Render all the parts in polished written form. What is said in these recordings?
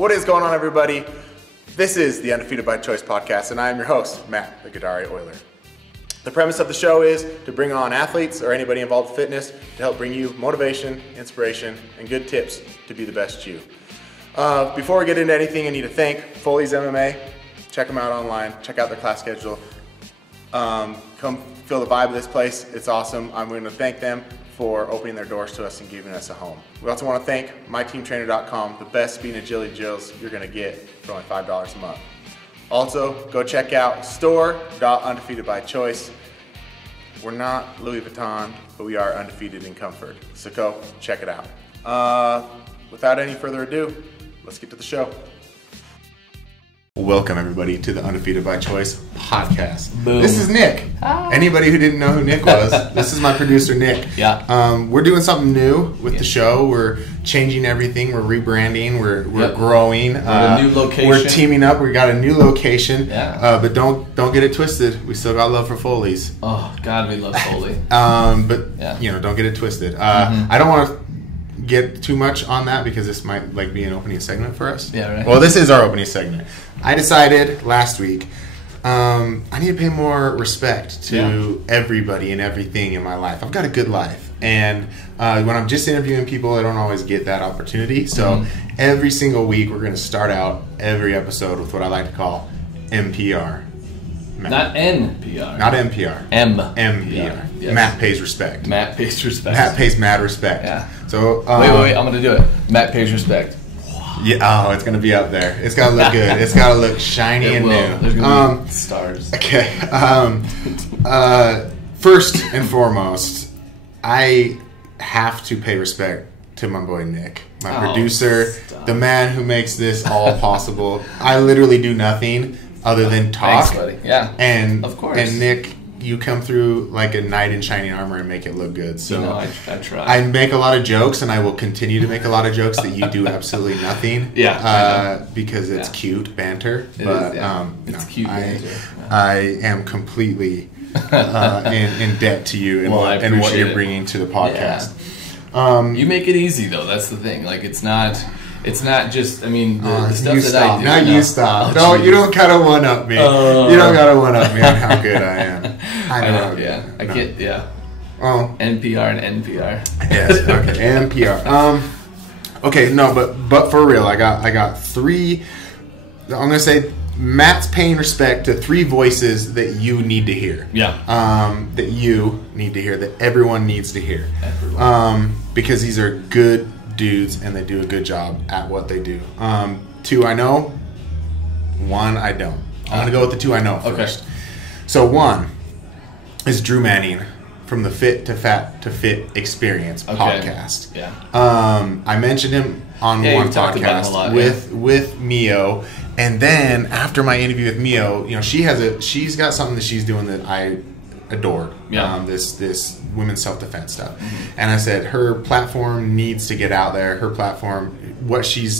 What is going on, everybody? This is the Undefeated by Choice podcast, and I am your host, Matt, the Gadari Oiler. The premise of the show is to bring on athletes or anybody involved in fitness to help bring you motivation, inspiration, and good tips to be the best you. Before we get into anything, I need to thank Foley's MMA. Check them out online. Check out their class schedule. Come feel the vibe of this place. It's awesome. I'm going to thank them for opening their doors to us and giving us a home. We also want to thank myteamtrainer.com, the best speed and agility drills you're going to get for only $5 a month. Also, go check out store.undefeatedbychoice. We're not Louis Vuitton, but we are undefeated in comfort. So go check it out. Without any further ado, let's get to the show. Welcome, everybody, to the Undefeated by Choice podcast. Boom. This is Nick. Hi. Anybody who didn't know who Nick was, this is my producer, Nick. Yeah. We're doing something new with the show. We're changing everything. We're rebranding. We're growing. We're at a new location. We're teaming up. We got a new location. Yeah. But don't get it twisted. We still got love for Foley's. Oh God, we love Foley. But don't get it twisted. I don't want to get too much on that because this might be an opening segment for us. Yeah, right. Well, this is our opening segment. I decided last week I need to pay more respect to everybody and everything in my life. I've got a good life, and when I'm just interviewing people, I don't always get that opportunity. So every single week, we're going to start out every episode with what I like to call MPR. Not NPR. Not NPR. MPR. Yes. Matt pays respect. Matt pays respect. Matt pays mad respect. Yeah. So wait, I'm gonna do it. Matt pays respect. Yeah. Oh, it's gonna be up there. It's gotta look good. It's gotta look shiny and new. There's gonna be stars. Okay. First and foremost, I have to pay respect to my boy Nick, my producer, the man who makes this all possible. I literally do nothing other than talk. Thanks, buddy. Yeah. And of course. And Nick, you come through like a knight in shining armor and make it look good. So I try. I make a lot of jokes, and I will continue to make a lot of jokes that you do absolutely nothing. Because it's cute banter. It's cute banter. I am completely in debt to you and what you're bringing to the podcast. Yeah. You make it easy though. That's the thing. Like it's not just. I mean, the stuff that stop. I do. Now you stop. No, you don't gotta one up me. You don't gotta one up me on how good I am. I know. I get. Yeah. Oh. NPR and NPR. Yes. Okay. NPR. Okay. No, but for real, I got three. I'm gonna say Matt's paying respect to three voices that you need to hear. Yeah. That you need to hear. That everyone needs to hear. Everyone. Because these are good dudes and they do a good job at what they do. Two I know, one I don't. I'm gonna go with the two I know first. Okay. So one is Drew Manning from the Fit to Fat to Fit Experience podcast. Yeah. I mentioned him on one podcast with Mio, and then after my interview with Mio, she's got something that she's doing that I adore. Yeah. This women's self-defense stuff. And I said her platform needs to get out there. Her platform, what she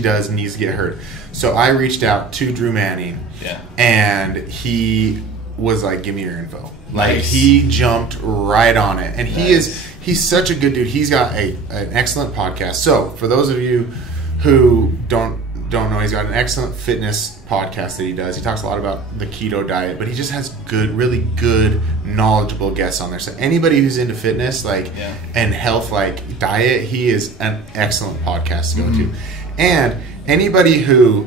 does needs to get heard. So I reached out to Drew Manning. Yeah. And he was like, give me your info. Like Nice. he jumped right on it. And he's such a good dude. He's got an excellent podcast. So for those of you who don't know, he's got an excellent fitness podcast that he does. He talks a lot about the keto diet, but he just has really good, knowledgeable guests on there. So anybody who's into fitness, and health, diet, he is an excellent podcast to go to. And anybody who,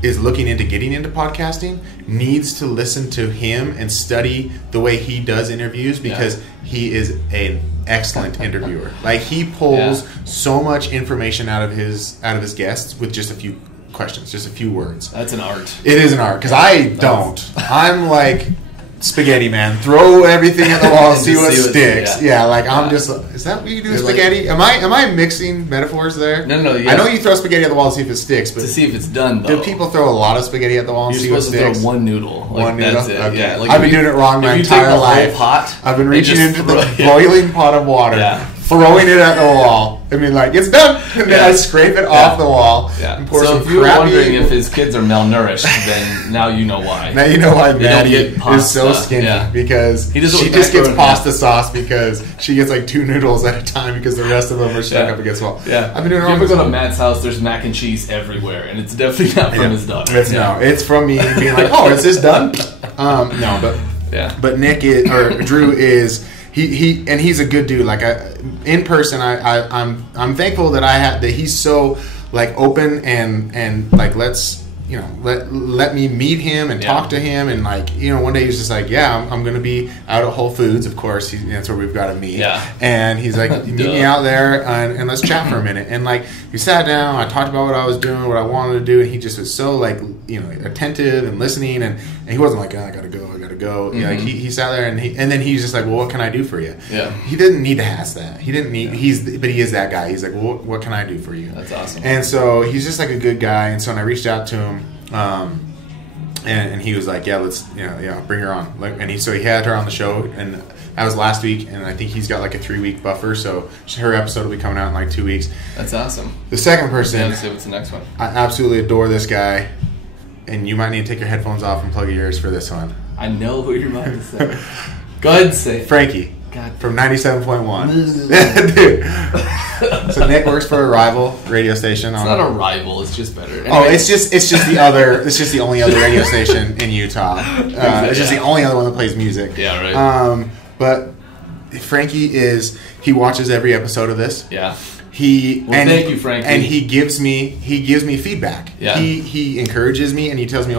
is looking into getting into podcasting needs to listen to him and study the way he does interviews because he is an excellent interviewer. He pulls so much information out of his guests with just a few questions, just a few words. That's an art. It is an art because I don't. I'm like spaghetti man. Throw everything at the wall and see what sticks. I'm just. Is that what you do with spaghetti? Am I mixing metaphors there? No. I know you throw spaghetti at the wall to see if it sticks, but to see if it's done. Though. Do people throw a lot of spaghetti at the wall and see what sticks? You're supposed to throw one noodle. One noodle. That's it. Okay. Yeah. I've been doing it wrong my entire life. Pot, I've been reaching into the boiling pot of water, throwing it at the wall, I mean, like, it's done. And then I scrape it off the wall and pour some if you were crappy... wondering if his kids are malnourished, then now you know why. Now you know why Maddie is so skinny. Because she just gets pasta sauce because she gets like 2 noodles at a time because the rest of them are stuck up against the wall. Yeah. I've been doing if you ever go to Matt's house, there's mac and cheese everywhere, and it's definitely not from his daughter. It's from me being like, oh, is this done? But Nick Drew is... He's a good dude. Like in person, I'm thankful that he's so like open and like let me meet him and talk to him, and like one day he's just like, I'm gonna be out at Whole Foods, of course. That's where we've got to meet. And he's like, meet me out there and let's chat for a minute. And like we sat down, I talked about what I was doing, what I wanted to do, and he just was so like attentive and listening, and he wasn't like, I gotta go. Mm-hmm. Like he sat there and then he's just like, well, what can I do for you? He didn't need to ask that. He didn't need but he is that guy. He's like, well, what can I do for you? That's awesome. And so he's just like a good guy. And so when I reached out to him, and he was like, let's bring her on. And he had her on the show, and that was last week, and I think he's got like a 3-week buffer, so her episode will be coming out in like 2 weeks. That's awesome. The second person, let's see what's the next one. I absolutely adore this guy, and you might need to take your headphones off and plug your ears for this one. I know who you're about to say. Go ahead and say it. Frankie. God. From 97.1. Dude. So Nick works for a rival radio station. It's not a rival. It's just better. Anyway. Oh, it's just the only other radio station in Utah. It's just the only other one that plays music. Yeah, right. But Frankie he watches every episode of this. Yeah. Thank you, Frankie. And he gives me feedback. Yeah. He encourages me, and he tells me,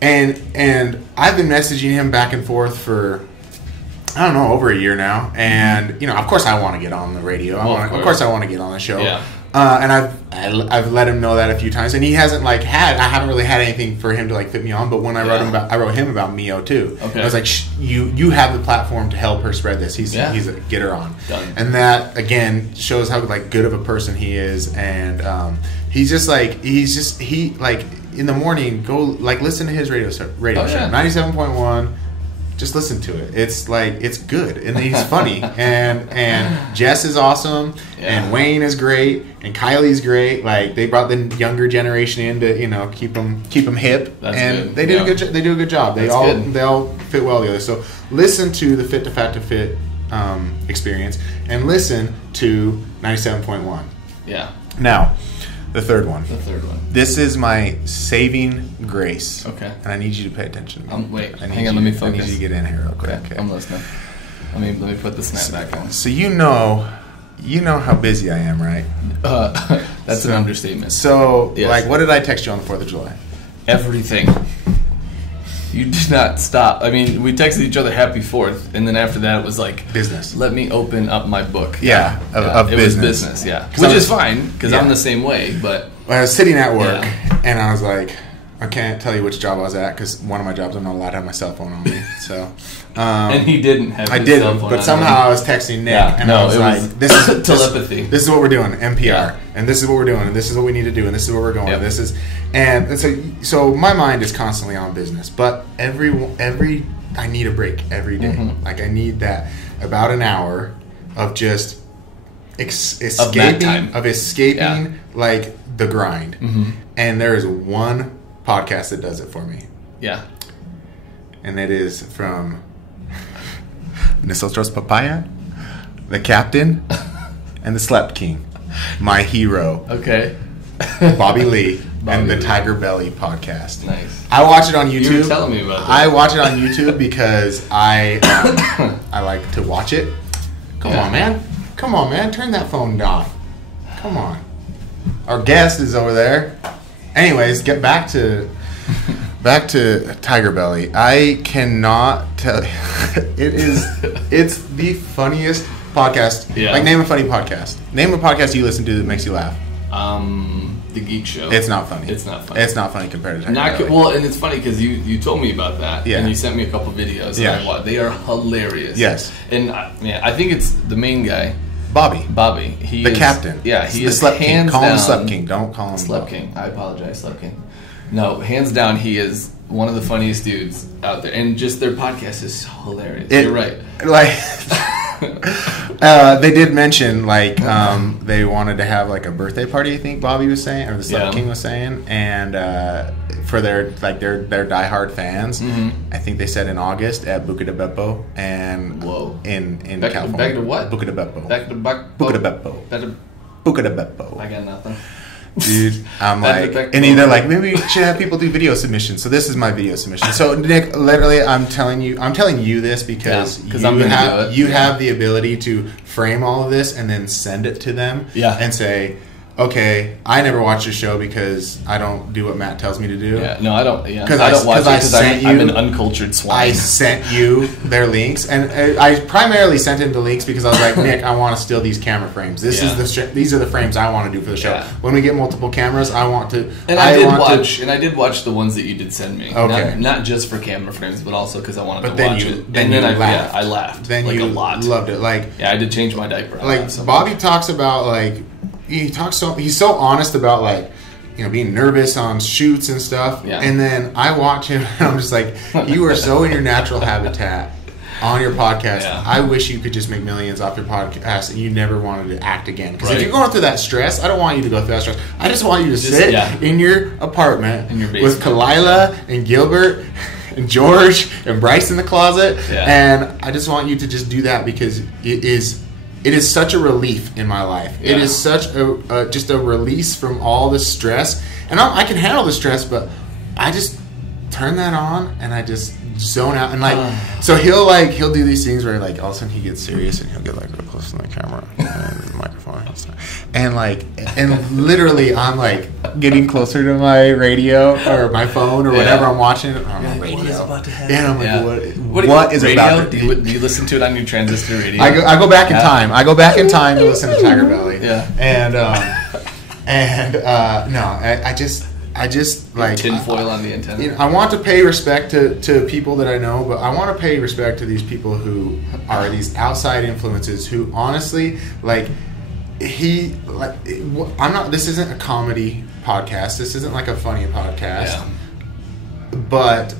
and I've been messaging him back and forth for, I don't know, over a year now. And of course I want to get on the radio. Of course I want to get on the show. Yeah. And I've let him know that a few times, and he hasn't I haven't really had anything for him to like fit me on. But when I wrote him about Mio too. Okay. I was like, you have the platform to help her spread this. He's a get her on. Done. And that again shows how like good of a person he is. And he in the morning go like listen to his radio show, 97.1. Just listen to it. It's like it's good, and he's funny, and Jess is awesome, and Wayne is great, and Kylie's great. Like they brought the younger generation in to keep them hip. That's and good. They do a good. They do a good job. They all fit well together. So listen to the Fit to Fat to Fit experience, and listen to 97.1. Yeah. Now, the third one. This is my saving grace. Okay. And I need you to pay attention to me. Wait, hang on, let me focus. I need you to get in here real quick. Okay. I'm listening. Let me put the snap back on. So you know how busy I am, right? That's an understatement. So, what did I text you on the 4th of July? Everything. You did not stop. I mean, we texted each other Happy 4th, and then after that it was like business. Let me open up my book. Of it business. Was business, which is fine because I'm the same way. But I was sitting at work, and I was like, I can't tell you which job I was at because one of my jobs I'm not allowed to have my cell phone on me. So, and he didn't have. I didn't, but somehow I was texting Nick, and I was like, "This is telepathy. This is what we're doing, NPR, and this is what we're doing, and this is what we need to do, and this is where we're going. Yep. This is." And so my mind is constantly on business, but every I need a break every day. Mm-hmm. Like I need that about an hour of just escaping like the grind. Mm-hmm. And there is one podcast that does it for me. Yeah. And it is from Nosotros Papaya, The Captain, and The Slept King. My hero. Okay. Bobby Lee. And the Tiger Belly podcast. Nice. I watch it on YouTube. You were telling me about that. I watch it on YouTube because I like to watch it. Come on, man. Turn that phone off. Come on. Our guest is over there. Anyways, get back to Tiger Belly. I cannot tell you. It's the funniest podcast. Yeah. Like, name a funny podcast. Name a podcast you listen to that makes you laugh. The Geek Show. It's not funny. It's not funny. It's not funny compared to Tiger Belly. Well, and it's funny because you told me about that. Yeah. And you sent me a couple videos. Yeah. And I watched. They are hilarious. Yes. And I think it's the main guy. Bobby. He the is, captain. Yeah, he the is Slept King. hands Call him down, the Slept King. Don't call him Slept King. I apologize, Slept King. No, hands down, he is one of the funniest dudes out there, and just their podcast is hilarious. You're right. Like They did mention like they wanted to have like a birthday party. I think Bobby was saying, or the Sun King was saying, and for their diehard fans. Mm-hmm. I think they said in August at Buca de Beppo and in California. Back to what? Buca de Beppo. Buca de Beppo. Buca de Beppo. I got nothing. Dude, I'm like, and they're like, maybe we should have people do video submissions. So this is my video submission. So Nick, literally, I'm telling you this because you have the ability to frame all of this and then send it to them. Yeah. And say, okay, I never watch your show because I don't do what Matt tells me to do. Yeah, no, I don't. Yeah, I don't watch it because I'm an uncultured swine. I sent you their links, and I primarily sent him the links because I was like, Nick, I want to steal these camera frames. These are the frames I want to do for the show. Yeah. When we get multiple cameras, I want to. And I did watch the ones that you did send me. Okay. Not just for camera frames, but also because I wanted to watch it. I laughed. Then like you a lot. Loved it. Like I did change my diaper. Like Bobby talks about like. He's so honest about like, you know, being nervous on shoots and stuff. Yeah. And then I watch him and I'm just like, you are so in your natural habitat on your podcast. Yeah. I wish you could just make millions off your podcast and you never wanted to act again. Because if you're going through that stress, I don't want you to go through that stress. I just want you to sit in your apartment with Kalila and Gilbert and George and Bryce in the closet. Yeah. And I just want you to just do that because it is such a relief in my life. Yeah. It is such just a release from all the stress. And I can handle the stress, but I just turn that on and I just zone out. And like, so he'll do these things where like all of a sudden he gets serious and he'll get like real close to the camera and the microphone. And literally I'm like getting closer to my radio or my phone or whatever I'm watching. I'm on radio. What is about to happen? And I'm like, what is radio? about to do you listen to it on your transistor radio? I go back in time. I go back in time to listen to Tiger Belly. Yeah. I just like tinfoil on the antenna. You know, I want to pay respect to people that I know, but I want to pay respect to these people who are these outside influences who honestly like I'm not. This isn't a comedy podcast. This isn't like a funny podcast. Yeah. But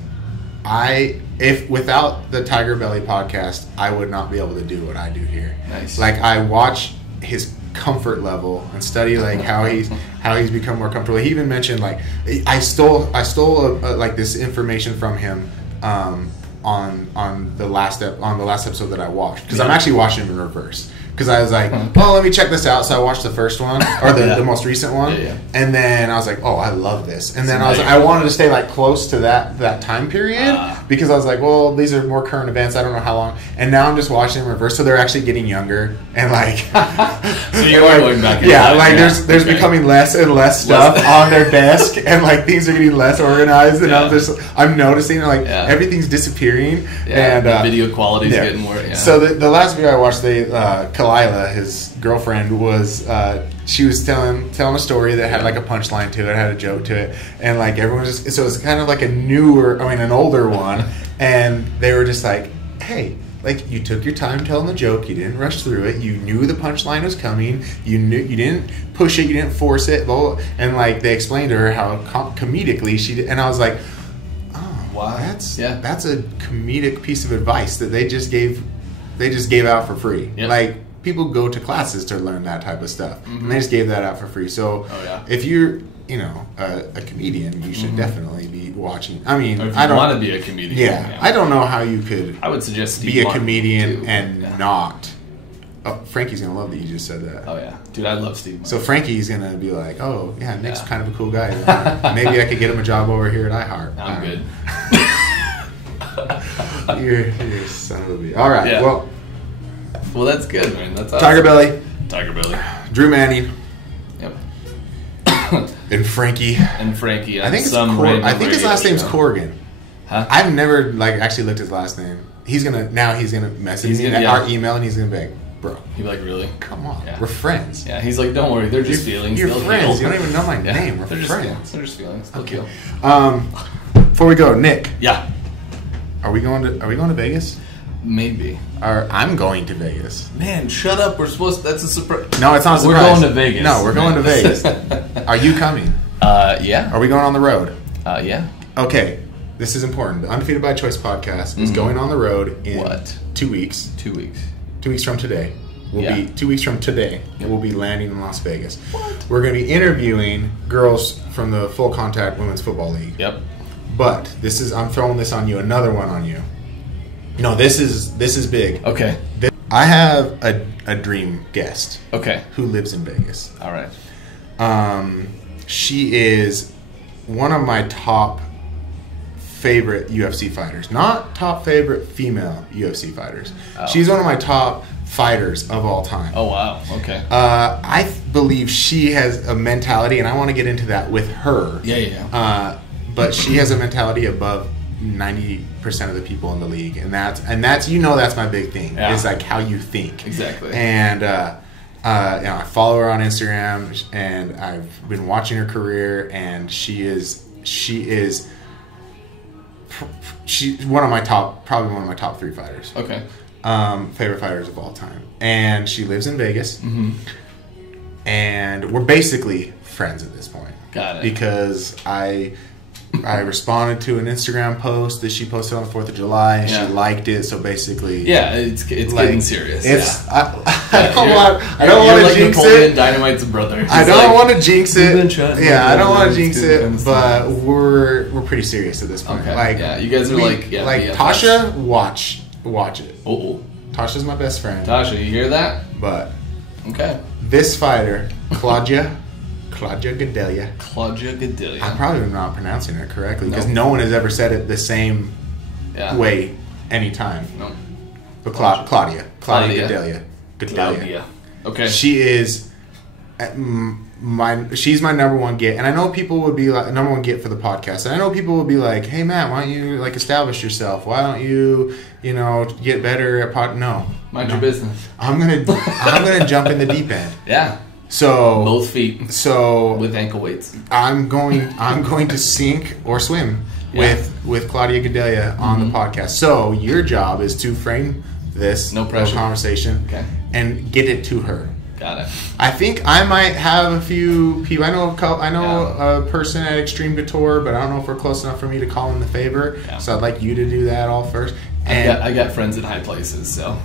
if without the Tiger Belly podcast, I would not be able to do what I do here. Nice. Like I watch his comfort level and study like how he's become more comfortable. He even mentioned like I stole like this information from him on the last episode that I watched because I'm actually watching it in reverse. Because I was like, oh, let me check this out. So I watched the first one, or the most recent one, and then I was like, oh, I love this. And then I wanted to stay like close to that time period because I was like, well, these are more current events. I don't know how long. And now I'm just watching them in reverse, so they're actually getting younger and like. So you're like, going back. There's becoming less and less stuff on their desk, and like things are getting less organized, and I'm noticing like everything's disappearing, and the video quality is getting more. Yeah. So the last video I watched, Kalila, his girlfriend, was she was telling a story that had like a punchline to it, had a joke to it, and like everyone was just, so it was kind of like an older one, and they were just like, hey, like you took your time telling the joke, you didn't rush through it, you knew the punchline was coming, you didn't push it, you didn't force it, and like they explained to her how comedically she did, and I was like, oh, wow, that's a comedic piece of advice that they just gave out for free. Yep. Like people go to classes to learn that type of stuff, and they just gave that out for free. So if you're, a comedian, you should definitely be watching. I mean, I don't want to be a comedian. Yeah, I don't know how you could. I would suggest be a comedian and not. Oh, Frankie's gonna love that you just said that. Oh yeah, dude, I love Steve Martin. So Frankie's gonna be like, oh yeah, Nick's kind of a cool guy. Maybe I could get him a job over here at iHeart. I'm good. You're a son of a bitch. All right, well, that's good, man. That's awesome. Tiger Belly, Drew Manning. Yep. And Frankie. I think his last name's Corrigan. Huh? I've never actually looked at his last name. He's gonna message me at our email, and he's gonna be like, bro. He'd be like, really? Come on, we're friends. Yeah, he's like, don't worry, they're just feelings. You're friends. You don't even know my name. We're friends. They're just feelings. Okay. Before we go, Nick. Yeah. Are we going to Vegas? Maybe. I'm going to Vegas. Man, shut up. That's a surprise. No, it's not a surprise. We're going to Vegas. No, we're going to Vegas. Are you coming? Yeah. Are we going on the road? Yeah. Okay. This is important. The Undefeated by Choice podcast is going on the road in 2 weeks. 2 weeks. 2 weeks from today, Yeah. 2 weeks from today, we'll be landing in Las Vegas. We're going to be interviewing girls from the Full Contact Women's Football League. Yep. But I'm throwing this on you, another one on you. No, this is big. Okay. I have a dream guest. Okay. Who lives in Vegas. All right. She is one of my top favorite UFC fighters. Not top favorite female UFC fighters. Oh. She's one of my top fighters of all time. Oh, wow. Okay. I believe she has a mentality, and I want to get into that with her. Yeah. But she has a mentality above 90% of the people in the league, and that's that's my big thing. Yeah. Is like how you think. Exactly. And I follow her on Instagram, and I've been watching her career, and she's one of my top, probably one of my top 3 fighters. Okay. Favorite fighters of all time, and she lives in Vegas, Mm-hmm. and we're basically friends at this point. Got it. Because I responded to an Instagram post that she posted on the 4th of July, and Yeah. she liked it. So basically, Yeah, it's getting serious. I don't want You're to like jinx Napoleon it. Dynamite's brother. I don't want to jinx it. You've been trying. Yeah, I don't want to It's jinx good it, kind of but stuff. we're pretty serious at this point. Okay. Like, Yeah, you guys are BFFs. Tasha, watch it. Oh, Tasha's my best friend. Tasha, you hear that? But Okay. this fighter, Claudia Gadelha. Claudia Gadelha. I'm probably not pronouncing it correctly because No. no one has ever said it the same Yeah. way anytime. No. But Claudia Claudia. Gadelha. Claudia. Okay. She is she's my number one get, and I know people would be like number one get for the podcast. And I know people would be like, "Hey Matt, why don't you like establish yourself? Why don't you get better at No, Mind your business. I'm gonna jump in the deep end. Yeah. So Both feet So with ankle weights. I'm going to sink or swim with Claudia Gadelha on the podcast. So your job is to frame this No pressure. conversation Okay. and get it to her. Got it. I think I might have a few people. I know a person at Extreme Couture, but I don't know if we're close enough for me to call in the favor. Yeah. So I'd like you to do that all first. And I got friends in high places, so.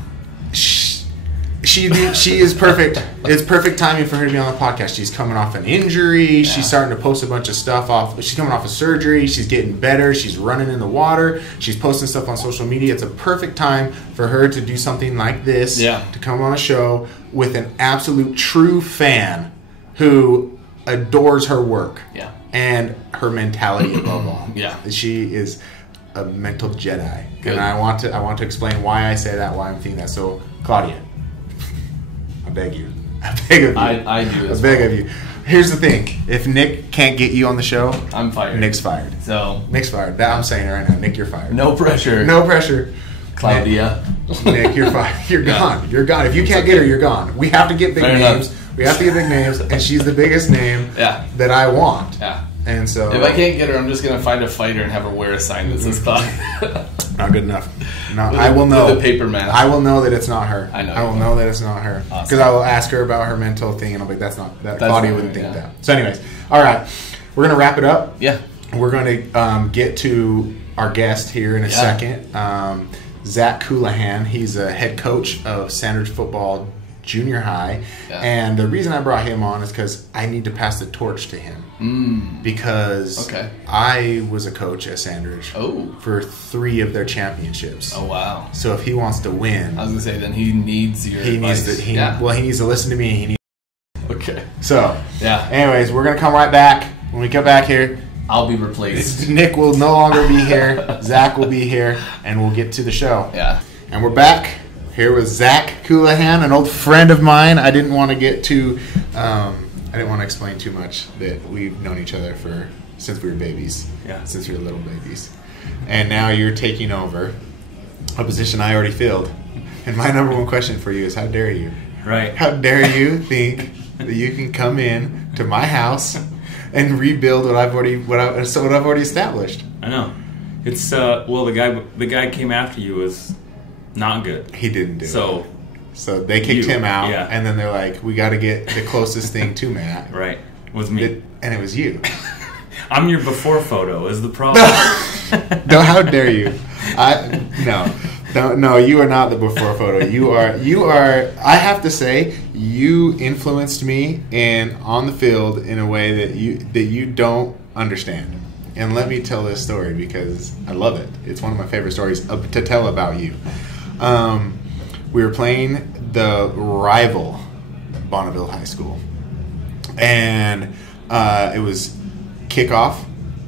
she is perfect. It's perfect timing for her to be on the podcast. She's coming off an injury. Yeah. She's starting to post a bunch of stuff off. She's coming off of surgery. She's getting better. She's running in the water. She's posting stuff on social media. It's a perfect time for her to do something like this. Yeah. To come on a show with an absolute true fan who adores her work. Yeah. And her mentality above all. Yeah. She is a mental Jedi. Good. And I want to explain why I say that, why I'm thinking that. So, Claudia, I beg you. I beg of you. I do I as beg well. of you. Here's the thing. If Nick can't get you on the show, I'm fired. Nick's fired. So, Nick's fired. That I'm saying it right now. Nick, you're fired. no pressure. No pressure. Claudia. Nick, you're fired. You're Yeah. gone. You're gone. If you can't get her, you're gone. We have to get big Fair names. enough. We have to get big names, and she's the biggest name Yeah. that I want. Yeah. And so, If I can't get her, I'm just going to find a fighter and have her wear a sign that says Claudia. not good enough. No, With I a- will know. with a paper mask. I will know that it's not her. I know I you will will. know that it's not her because Awesome. I will ask her about her mental thing, and I'll be like, "That's not that." That's Claudia not wouldn't her, think yeah. that. So, anyways, all right, we're gonna wrap it up. Yeah. We're gonna get to our guest here in a Yeah. second. Zach Colohan. He's a head coach of Sandridge Football Junior High, Yeah. and the reason I brought him on is because I need to pass the torch to him. Because Okay. I was a coach at Sandridge Oh. for 3 of their championships. Oh, wow. So if he wants to win, I was going to say, then he needs your he advice. needs to. Yeah. He needs to listen to me. He needs. Okay. So, Yeah. anyways, we're gonna come right back. When we come back here, I'll be replaced. Nick will no longer be here. Zach will be here, and we'll get to the show. Yeah. And we're back here with Zach Colohan, an old friend of mine. I didn't want to get too. I didn't want to explain too much that we've known each other since we were babies. Yeah. Since we were little babies, and now you're taking over a position I already filled. And my number one question for you is, how dare you? Right. How dare you think that you can come in to my house and rebuild what I've already established? I know. It's well, the guy came after you was not good. He didn't do it. So they kicked You, him out, yeah. and then they're like, "We got to get the closest thing to Matt." Right. Was me. And it was you. I'm your before photo is the problem. No, how dare you? No. No, you are not the before photo. You are. I have to say, you influenced me on the field in a way that you don't understand. And let me tell this story because I love it. It's one of my favorite stories to tell about you. We were playing the rival Bonneville High School, and it was kickoff.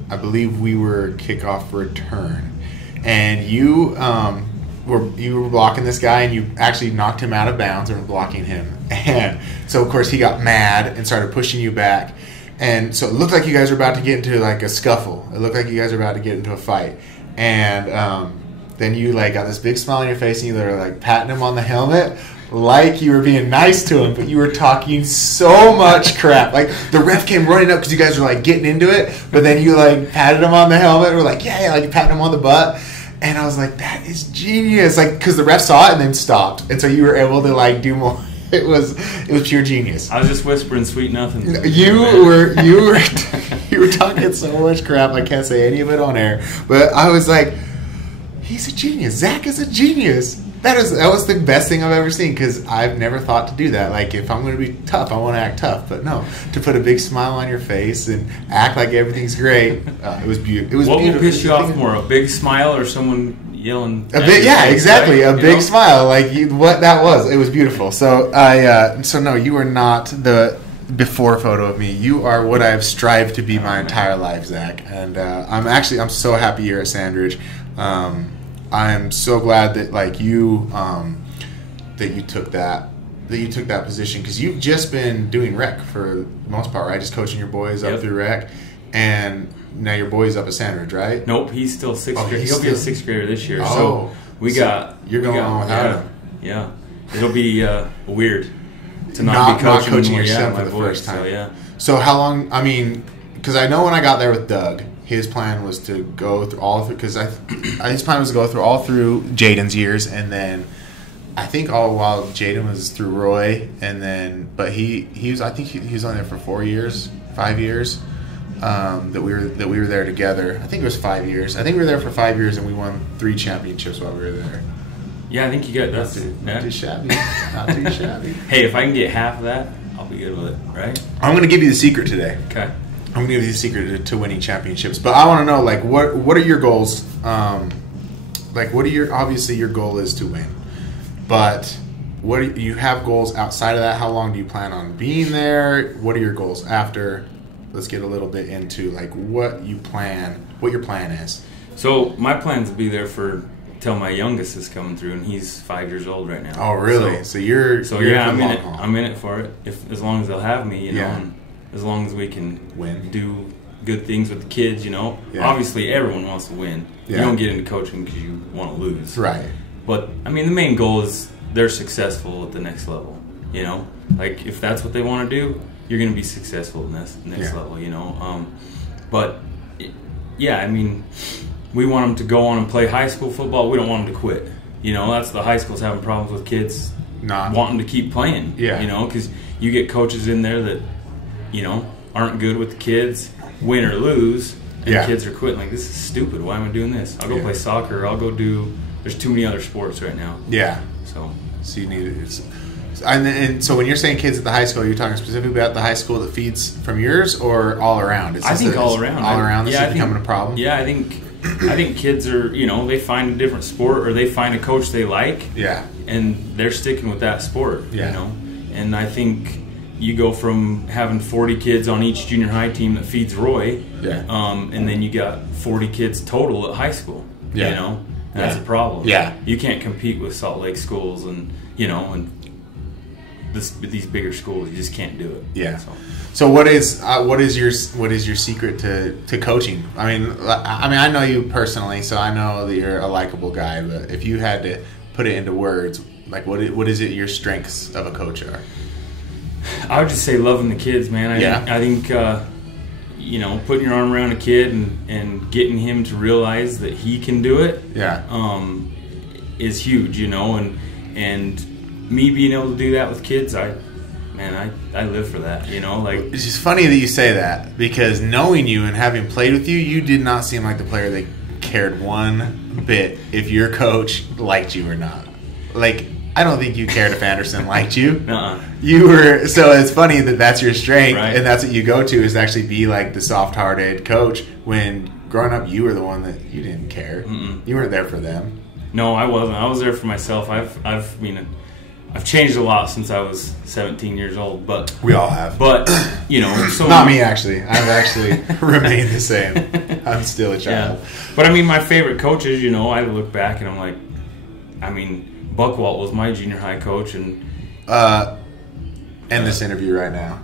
I believe we were kickoff return, and you were blocking this guy, and you actually knocked him out of bounds and were blocking him. And so, of course, he got mad and started pushing you back. And so it looked like you guys were about to get into like a scuffle. It looked like you guys were about to get into a fight. And then you like got this big smile on your face, and you were like patting him on the helmet like you were being nice to him, but you were talking so much crap. Like the ref came running up because you guys were like getting into it, but then you like patted him on the helmet and were like, yeah, like patting him on the butt. And I was like, that is genius. Like, because the ref saw it and then stopped. And so you were able to like do more. It was pure genius. I was just whispering sweet nothing. You were talking so much crap. I can't say any of it on air. But I was like, he's a genius. Zach is a genius. That was the best thing I've ever seen, because I've never thought to do that. Like, if I'm going to be tough, I want to act tough. But no, to put a big smile on your face and act like everything's great. It was beautiful. What will piss you off more, a big smile or someone yelling? Yeah, exactly. Right? A big smile, like what that was. It was beautiful. So no, you are not the before photo of me. You are what I have strived to be my entire life, Zach. And I'm so happy you're at Sandridge. I'm so glad that like you that you took that position, because you've just been doing rec for the most part, right? Just coaching your boys up through rec, and now your boy's up at Sandridge, right? Nope, he's still sixth grade. He'll be a sixth grader this year. Oh, so you're going on without him. Yeah, it'll be weird to not be coaching your son for the first time. So how long? I mean, because I know when I got there with Doug, his plan was to go through his plan was to go through all through Jaden's years, and then I think all while Jaden was through Roy, and then he was only there for 5 years. That we were there together. I think it was 5 years. I think we were there for 5 years, and we won 3 championships while we were there. Yeah, I think you got that's not too shabby. Not too shabby. Hey, if I can get half of that, I'll be good with it, right? I'm going to give you the secret today. Okay. I'm going to give you the secret to winning championships. But I want to know, like, what are your goals? Obviously your goal is to win. But do you have goals outside of that? How long do you plan on being there? What are your goals after? Let's get a little bit into, like, what your plan is. So my plan is to be there till my youngest is coming through, and he's 5 years old right now. Oh, really? I'm in it for it. As long as they'll have me, you know, and as long as we can do good things with the kids, you know. Yeah. Obviously, everyone wants to win. Yeah. You don't get into coaching because you want to lose. Right. But, I mean, the main goal is they're successful at the next level, you know. Like, if that's what they want to do, you're going to be successful in this next level, you know. I mean, we want them to go on and play high school football. We don't want them to quit. You know, that's the high school's having problems with kids wanting to keep playing. Yeah. You know, because you get coaches in there that, you know, aren't good with the kids, win or lose, and kids are quitting. Like, this is stupid. Why am I doing this? I'll go play soccer. I'll go there's too many other sports right now. Yeah. So you need it. And so when you're saying kids at the high school, are you talking specifically about the high school that feeds from yours, or all around? I think all around. All around, this is becoming a problem? Yeah, I think kids are, you know, they find a different sport, or they find a coach they like. Yeah. And they're sticking with that sport, you know. And I think you go from having 40 kids on each junior high team that feeds Roy, and then you got 40 kids total at high school, you know. And that's a problem. Yeah. You can't compete with Salt Lake schools and, you know, and these bigger schools. You just can't do it. Yeah. So what is your secret to coaching? I mean, I know you personally, so I know that you're a likable guy. But if you had to put it into words, like what is it your strengths of a coach are? I would just say loving the kids, man. I think you know, putting your arm around a kid and getting him to realize that he can do it. Is huge, you know, and me being able to do that with kids, I live for that, you know. Like, it's just funny that you say that, because knowing you and having played with you, you did not seem like the player that cared one bit if your coach liked you or not. Like, I don't think you cared if Anderson liked you. You were, so it's funny that that's your strength, right? And that's what you go to, is actually be like the soft-hearted coach, when growing up you were the one that you didn't care. You weren't there for them. No, I wasn't. I was there for myself. I've changed a lot since I was 17 years old, but we all have. But you know, so not me actually. I've actually remained the same. I'm still a child. Yeah. But I mean, my favorite coaches, you know, I look back and I'm like, I mean, Buckwalt was my junior high coach, and this interview right now.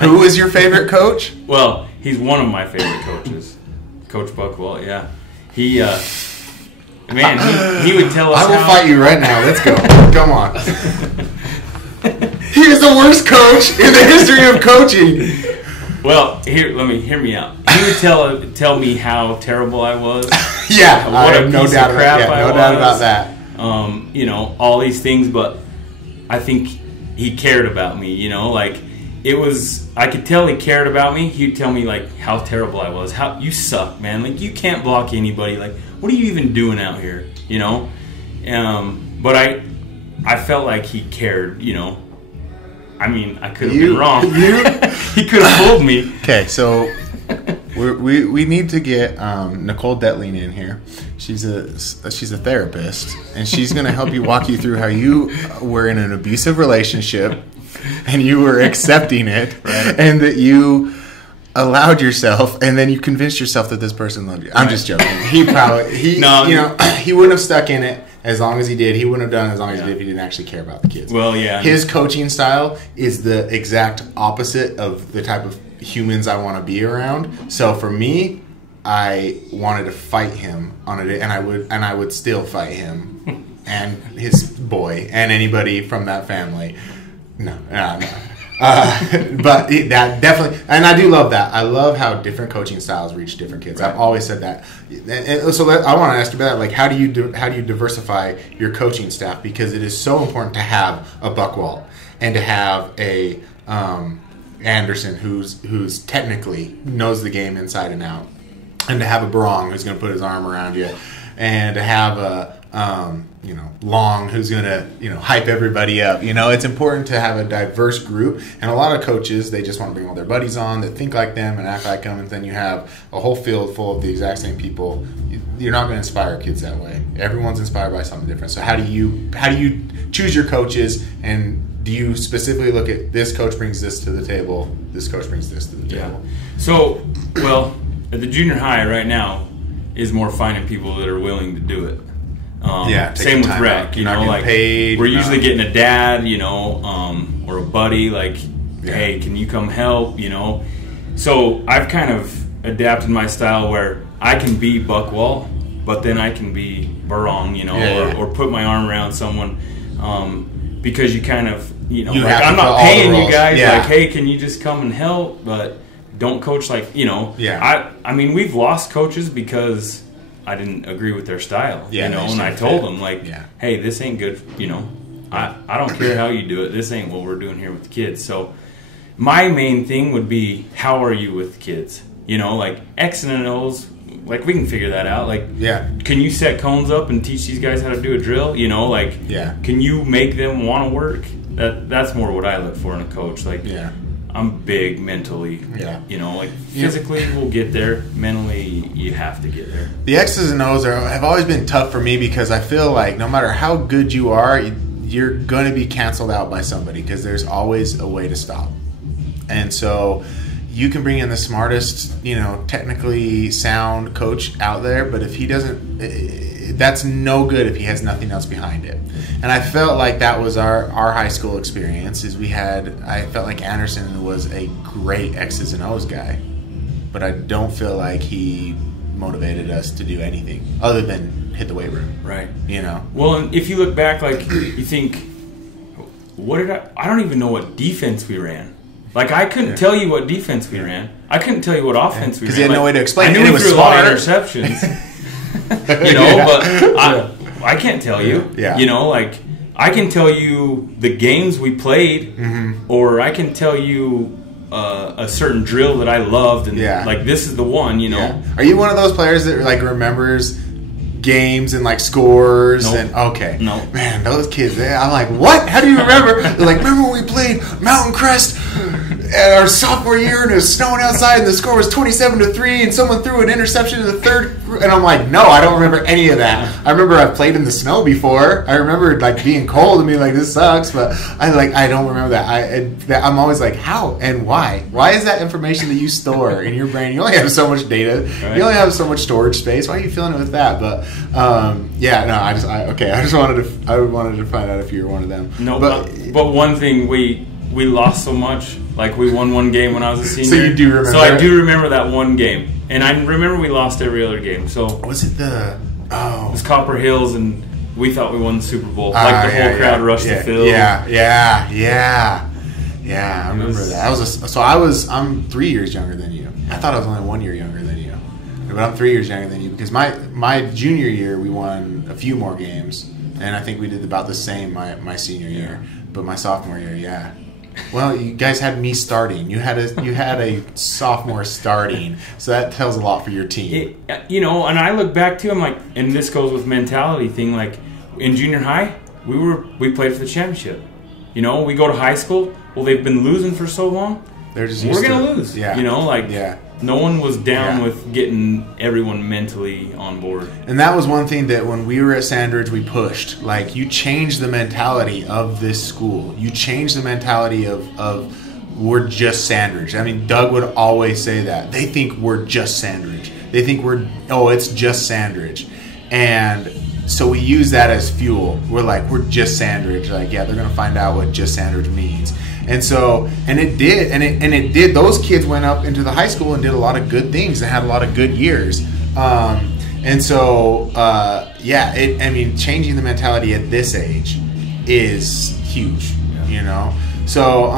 Who was your favorite coach? Well, he's one of my favorite coaches, Coach Buckwalt. Yeah, he would tell us. I will fight you right now. Let's go. Come on. He is the worst coach in the history of coaching. Well, hear me out. He would tell me how terrible I was. Yeah, what a piece of crap I was. No doubt about that. You know, all these things, but I think he cared about me. You know, like it was. I could tell he cared about me. He'd tell me like how terrible I was. How you suck, man. Like you can't block anybody. Like what are you even doing out here? You know. But I felt like he cared. You know. I mean, I could have been wrong. He could have fooled me. Okay, so we need to get Nicole Detling in here. She's a therapist, and she's going to help you walk you through how you were in an abusive relationship, and you were accepting it, right, and that you allowed yourself, and then you convinced yourself that this person loved you. I'm just joking. He wouldn't have stuck in it as long as he did. He wouldn't have done it as long as he did if he didn't actually care about the kids. Well, yeah. His coaching style is the exact opposite of the type of humans I want to be around. So for me, I wanted to fight him on a day, and I would still fight him and his boy and anybody from that family. No. But that definitely, and I do love that. I love how different coaching styles reach different kids. Right. I've always said that. And so I want to ask you about that. Like, how do you diversify your coaching staff? Because it is so important to have a Buckwalt and to have a Anderson who's technically knows the game inside and out, and to have a Barong who's going to put his arm around you, and to have a Long who's going to, hype everybody up. It's important to have a diverse group. And a lot of coaches, they just want to bring all their buddies on that think like them and act like them. And then you have a whole field full of the exact same people. You're not going to inspire kids that way. Everyone's inspired by something different. So how do you choose your coaches, and do you specifically look at this coach brings this to the table, this coach brings this to the table? So, at the junior high right now is more finding people that are willing to do it. Same with rec, we're usually getting a dad, or a buddy, hey, can you come help, So I've kind of adapted my style where I can be Buckwalt, but then I can be Barong, or put my arm around someone, because you kind of, I'm not paying you guys, hey, can you just come and help, but don't coach I mean, we've lost coaches because I didn't agree with their style, and I told them, hey, this ain't good, I don't care how you do it, this ain't what we're doing here with the kids. So my main thing would be, how are you with the kids? X and O's, we can figure that out. Can you set cones up and teach these guys how to do a drill? Can you make them want to work? That's more what I look for in a coach. I'm big mentally. Physically we'll get there. Mentally, you have to get there. The X's and O's have always been tough for me, because I feel like no matter how good you are, you're going to be canceled out by somebody, because there's always a way to stop. And so you can bring in the smartest, technically sound coach out there, but if he doesn't, that's no good if he has nothing else behind it. And I felt like that was our high school experience. I felt like Anderson was a great X's and O's guy, but I don't feel like he motivated us to do anything other than hit the weight room. Right. Well, and if you look back, you think, I don't even know what defense we ran. I couldn't tell you what defense we ran. I couldn't tell you what offense we ran. Because you had no way to explain it. I knew we threw a lot of interceptions. But I can't tell you. Yeah. I can tell you the games we played, or I can tell you, a certain drill that I loved, and like this is the one, you know. Yeah. Are you one of those players that like remembers games and like scores? Nope. And okay, no, man, those kids. I'm like, what? How do you remember? They're like, remember when we played Mountain Crest our sophomore year and it was snowing outside and the score was 27-3 and someone threw an interception in the third, and I'm like, no, I don't remember any of that. I remember I've played in the snow before. I remember like being cold and being like, this sucks, but I don't remember that. I'm always like, how and why is that information that you store in your brain? You only have so much data. Right. You only have so much storage space. Why are you filling it with that? But I just wanted to find out if you were one of them. No, but one thing, we lost so much. Like, we won one game when I was a senior. So you do remember? So I do remember that one game, and I remember we lost every other game. So was it the? Oh, it was Copper Hills, and we thought we won the Super Bowl. Like the whole crowd rushed the field. Yeah. I remember that. I'm 3 years younger than you. I thought I was only 1 year younger than you, but I'm 3 years younger than you because my junior year we won a few more games, and I think we did about the same my senior year. But my sophomore year, yeah. Well, you guys had me starting. You had a sophomore starting, so that tells a lot for your team. And I look back to, I'm like, and this goes with mentality thing. Like in junior high, we played for the championship. We go to high school. Well, they've been losing for so long. They're just we're gonna lose. Yeah. No one was down with getting everyone mentally on board. And that was one thing that when we were at Sandridge, we pushed. Like, you changed the mentality of this school. You changed the mentality of we're just Sandridge. I mean, Doug would always say that. They think we're just Sandridge. They think it's just Sandridge. And so we use that as fuel. We're like, we're just Sandridge. Like, yeah, they're going to find out what just Sandridge means. And so, and it did. Those kids went up into the high school and did a lot of good things and had a lot of good years. Changing the mentality at this age is huge. So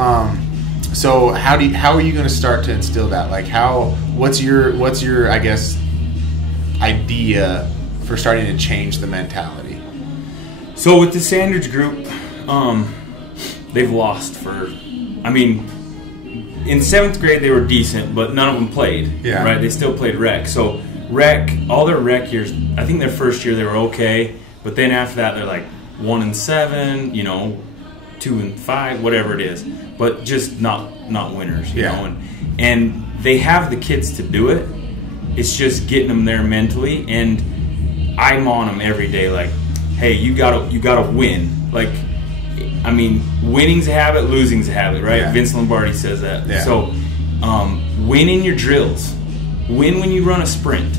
how are you going to start to instill that? Like, what's your I guess idea for starting to change the mentality? So with the Sandridge group, they've lost in 7th grade they were decent, but none of them played. Yeah. Right? They still played rec. So all their rec years, I think their first year they were okay, but then after that they're like 1-7, 2-5, whatever it is. But just not winners, you know. And they have the kids to do it. It's just getting them there mentally, and I'm on them every day like, hey, you gotta win. Like, I mean, winning's a habit, losing's a habit, right? Yeah. Vince Lombardi says that. Yeah. So, win in your drills. Win when you run a sprint.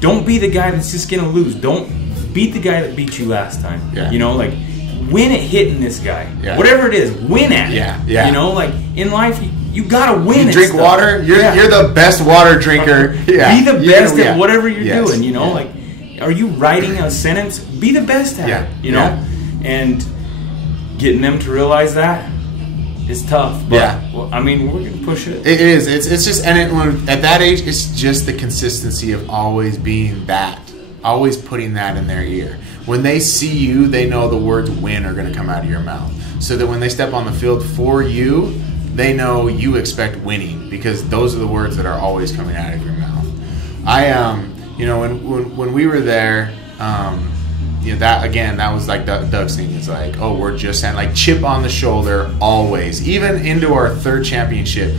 Don't be the guy that's just gonna lose. Don't beat the guy that beat you last time. Yeah. Like, win at hitting this guy. Yeah. Whatever it is, win at it. Yeah. Like in life, you gotta win. You drink water. You're the best water drinker. Yeah. Be the best at whatever you're doing. Yeah. Like, are you writing a sentence? Be the best at it. And getting them to realize that is tough. But, well, I mean, we're going to push it. It is. It's just, and at that age, it's just the consistency of always being that. Always putting that in their ear. When they see you, they know the words win are going to come out of your mouth. So that when they step on the field for you, they know you expect winning, because those are the words that are always coming out of your mouth. When we were there, that was like Doug's thing. It's like, oh, we're just saying, like, chip on the shoulder always. Even into our third championship,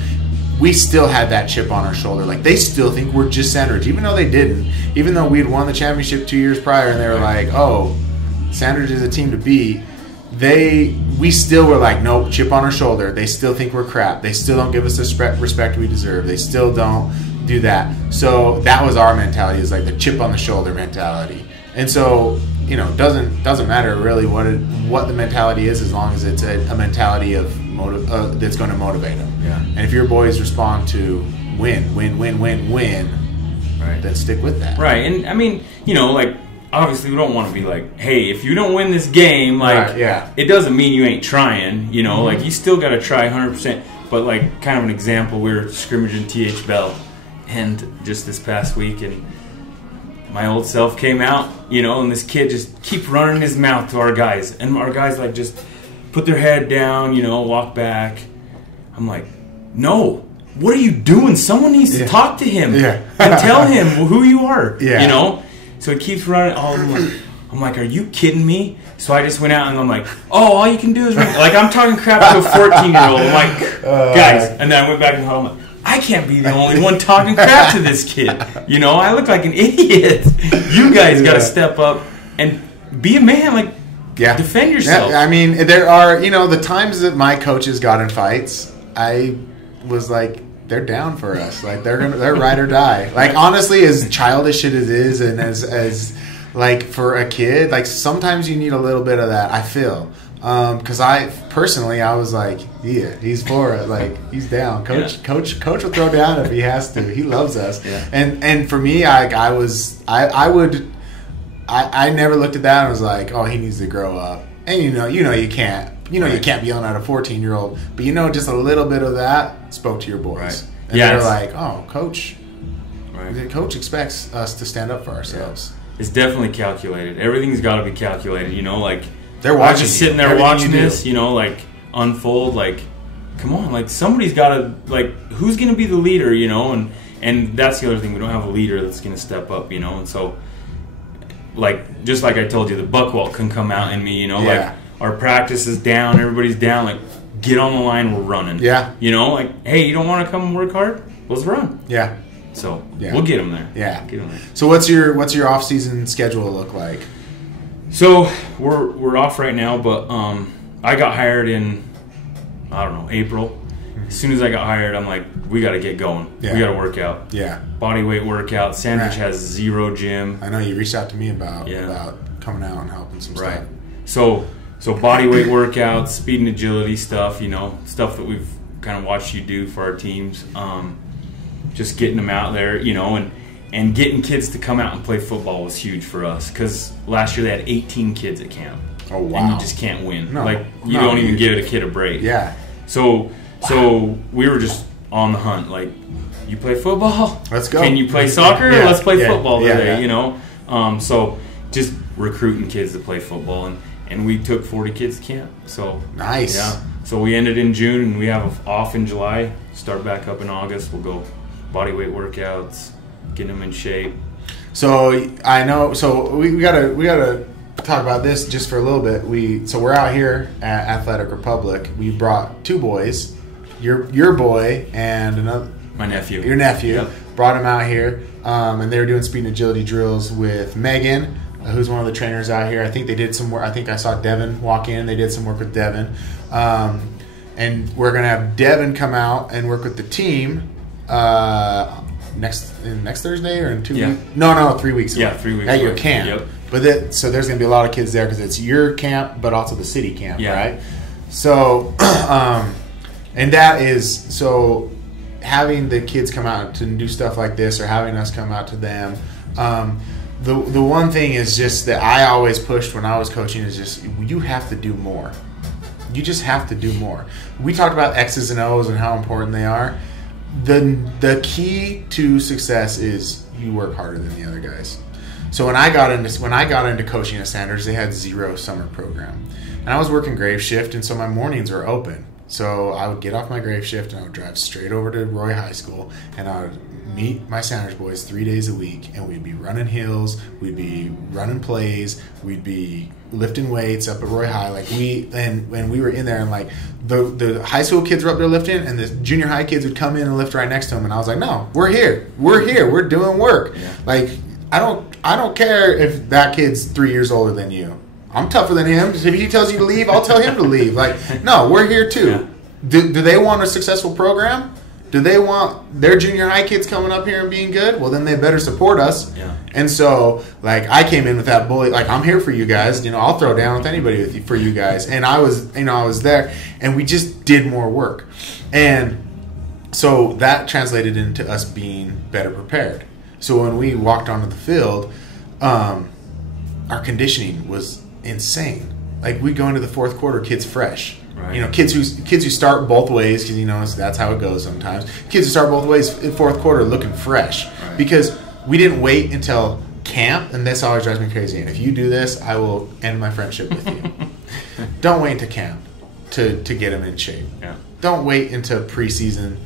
we still had that chip on our shoulder. Like, they still think we're just Sandridge, even though they didn't. Even though we'd won the championship 2 years prior, and they were like, oh, Sandridge is a team to beat. We still were like, nope, chip on our shoulder. They still think we're crap. They still don't give us the respect we deserve. They still don't do that. So that was our mentality, is like the chip on the shoulder mentality. And so, doesn't matter really what the mentality is, as long as it's a mentality of that's going to motivate them. Yeah. And if your boys respond to win, right, then stick with that. Right. And I mean, like, obviously we don't want to be like, hey, if you don't win this game, like, it doesn't mean you ain't trying. Mm-hmm. Like, you still got to try 100%. But like, kind of an example, we were scrimmaging TH Bell, and just this past week, and my old self came out, and this kid just keep running his mouth to our guys. And our guys, like, just put their head down, walk back. I'm like, no. What are you doing? Someone needs to talk to him and tell him who you are. Yeah. You know? So he keeps running. I'm like, are you kidding me? So I just went out and I'm like, oh, all you can do is run. Like, I'm talking crap to a 14-year-old. I'm like, guys. And then I went back and home. I'm like, I can't be the only one talking crap to this kid. You know, I look like an idiot. You guys got to step up and be a man. Like, defend yourself. I mean, there are, the times that my coaches got in fights, I was like, they're down for us. Like, they're ride or die. Like, honestly, as childish as it is, and as like for a kid, like sometimes you need a little bit of that. I feel because I was like, he's for it. Like, he's down. Coach will throw down if he has to. He loves us. Yeah. And for me, I never looked at that and was like, oh, he needs to grow up. And you can't. You can't be yelling at a 14-year-old, but just a little bit of that spoke to your boys. Right. And they're like, oh, coach. Right. The coach expects us to stand up for ourselves. Yeah. It's definitely calculated. Everything's got to be calculated. Like, they're watching. Just sitting there watching this, like unfold. Like, come on, like somebody's got to, like, who's going to be the leader? And that's the other thing. We don't have a leader that's going to step up. And so, like, just like I told you, the buckwalt can come out in me. Like, our practice is down, everybody's down. Like, get on the line, we're running. Yeah. Like, hey, you don't want to come and work hard? Let's run. Yeah. So we'll get them there. Yeah. Get them there. So what's your off season schedule look like? So we're off right now, but I got hired in, I don't know, April. As soon as I got hired, I'm like, we got to get going. Yeah. We got to work out. Yeah. Body weight workout. Sandwich has 0 gym. I know you reached out to me about coming out and helping some stuff. So body weight workouts, speed and agility stuff, stuff that we've kind of watched you do for our teams. Just getting them out there, and getting kids to come out and play football was huge for us because last year they had 18 kids at camp. Oh, wow. And you just can't win. You don't even give a kid a break. Yeah. So we were just on the hunt. Like, you play football? Let's go. Can you play soccer? Yeah. Let's play football today, Yeah. So just recruiting kids to play football. And we took 40 kids to camp. So nice. Yeah. So we ended in June, and we have off in July. Start back up in August. We'll go body weight workouts, getting them in shape. So I know. So we gotta talk about this just for a little bit. We're out here at Athletic Republic. We brought 2 boys, your boy and another. My nephew. Your nephew. Yep. Brought him out here, and they were doing speed and agility drills with Megan, who's one of the trainers out here. I think they did some work. I think I saw Devin walk in. They did some work with Devin. And we're going to have Devin come out and work with the team next Thursday or in 2 weeks? No, 3 weeks away. Yeah, 3 weeks at your camp. Yep. So there's going to be a lot of kids there because it's your camp, but also the city camp, right? So, and that is, so having the kids come out to do stuff like this or having us come out to them, the one thing is just that I always pushed when I was coaching is just you have to do more. You just have to do more. We talked about X's and O's and how important they are. The key to success is you work harder than the other guys. So when I got into coaching at Sanders, they had 0 summer program, and I was working grave shift, and so my mornings were open. So I would get off my grave shift and I would drive straight over to Roy High School, and I would meet my Sanders boys 3 days a week, and we'd be running hills, we'd be running plays, we'd be lifting weights up at Roy High. Like when we were in there, and like the high school kids were up there lifting, and the junior high kids would come in and lift right next to them, and I was like, no, we're here, we're doing work. Yeah. Like I don't care if that kid's 3 years older than you. I'm tougher than him. If he tells you to leave, I'll tell him to leave. Like, no, we're here too. Yeah. Do they want a successful program? Do they want their junior high kids coming up here and being good? Well, then they better support us. Yeah. And so, like, I came in with that bully. Like, I'm here for you guys. I'll throw down with anybody for you guys. And I was there, and we just did more work. And so that translated into us being better prepared. So when we walked onto the field, our conditioning was insane. Like, we go into the fourth quarter, kids fresh. Right. Kids who start both ways, because that's how it goes sometimes. Kids who start both ways in fourth quarter looking fresh, right. Because we didn't wait until camp, and this always drives me crazy. And if you do this, I will end my friendship with you. Don't wait until camp. to get them in shape. Yeah. Don't wait until preseason.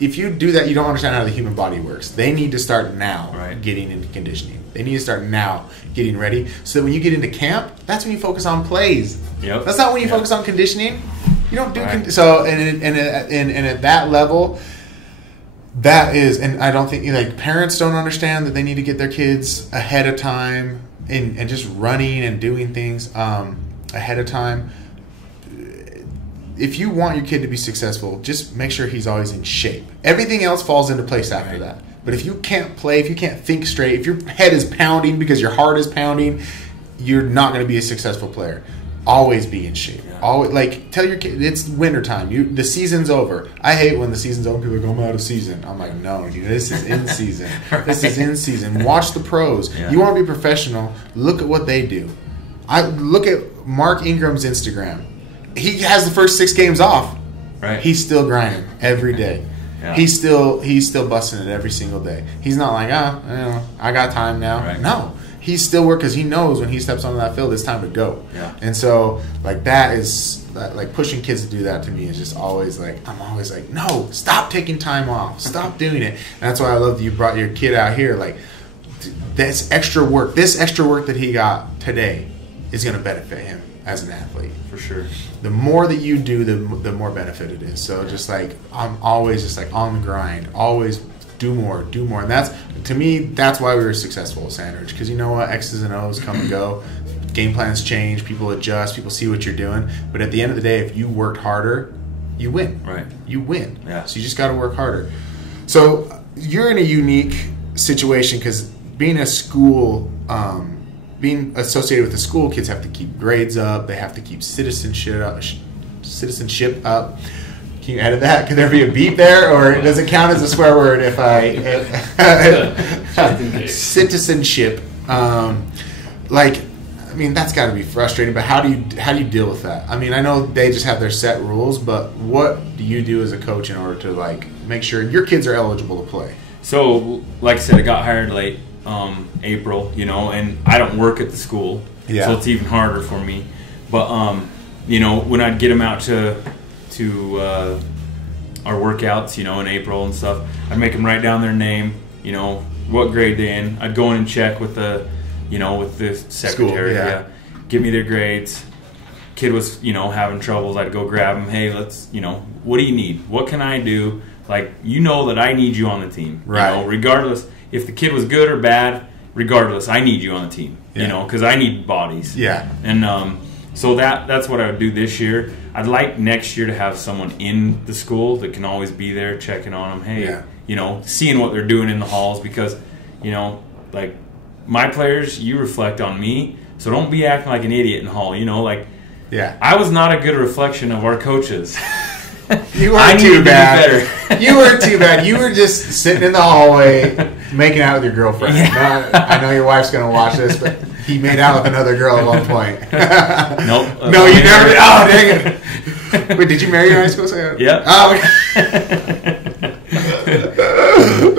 If you do that, you don't understand how the human body works. They need to start now getting into conditioning. They need to start now getting ready so that when you get into camp, that's when you focus on plays. Yep. That's not when you focus on conditioning. You don't do so, and at that level, that is, and I don't think, like, parents don't understand that they need to get their kids ahead of time and just running and doing things ahead of time. If you want your kid to be successful, just make sure he's always in shape. Everything else falls into place after that. But if you can't play, if you can't think straight, if your head is pounding because your heart is pounding, you're not going to be a successful player. Always be in shape. Yeah. Always, like, tell your kid it's wintertime. The season's over. I hate when the season's over. People are like, I'm out of season. I'm like, no, dude, this is in season. This is in season. Watch the pros. Yeah. You want to be professional, look at what they do. I look at Mark Ingram's Instagram. He has the first 6 games off. Right. He's still grinding every day. Yeah. He's still busting it every single day. He's not like, I got time now. Right. No. He's still working because he knows when he steps onto that field, it's time to go. Yeah. And so, like, that is, like, pushing kids to do that to me is just always like, I'm always like, no, stop taking time off. Stop doing it. And that's why I love that you brought your kid out here. Like, this extra work that he got today is going to benefit him as an athlete. For sure. The more that you do, the more benefit it is. So just like, I'm always just like on the grind, always do more. And that's, to me, that's why we were successful at Sandridge. Because you know what? X's and O's come and go. Game plans change. People adjust. People see what you're doing. But at the end of the day, if you worked harder, you win. Right. You win. Yeah. So you just got to work harder. So you're in a unique situation because being a school, being associated with the school, kids have to keep grades up. They have to keep citizenship up. Can you edit that? Could there be a beep there, or does it count as a swear word if I citizenship? That's got to be frustrating. But how do you deal with that? I mean, I know they just have their set rules, but what do you do as a coach in order to, like, make sure your kids are eligible to play? So, like I said, I got hired late April, and I don't work at the school, so it's even harder for me. But when I'd get them out to our workouts, in April and stuff, I'd make them write down their name, what grade they're in. I'd go in and check with the secretary, school, give me their grades. Kid was, having troubles, I'd go grab them. Hey, let's, what do you need? What can I do? Like, that I need you on the team, right? Regardless if the kid was good or bad. Regardless, I need you on the team, because I need bodies. Yeah. And so that's what I would do this year. I'd like next year to have someone in the school that can always be there checking on them. Hey, seeing what they're doing in the halls, because, like, my players, you reflect on me, so don't be acting like an idiot in hall. I was not a good reflection of our coaches. You weren't too bad. You weren't too bad. You were just sitting in the hallway making out with your girlfriend. Yeah. I know your wife's going to watch this, but he made out with another girl at one point. Nope. No, you never did. Oh, dang it. Wait, did you marry your high school sweetheart? Yeah. Oh, okay.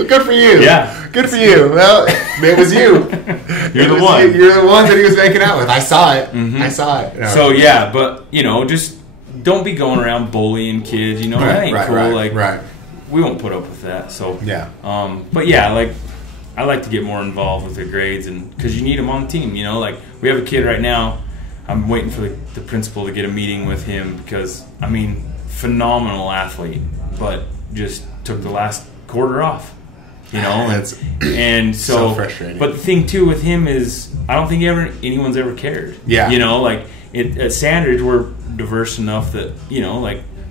Good for you. Yeah. Good for you. Well, it was you. You're the one. You're the one that he was making out with. I saw it. Mm-hmm. I saw it. No. So, but, just don't be going around bullying kids. That ain't cool. Right. We won't put up with that. So, yeah. But, I like to get more involved with the grades, and because you need them on the team. We have a kid right now. I'm waiting for the principal to get a meeting with him because, phenomenal athlete, but just took the last quarter off. And so frustrating. But the thing too with him is, I don't think anyone's ever cared. Yeah. At Sandridge, we're diverse enough that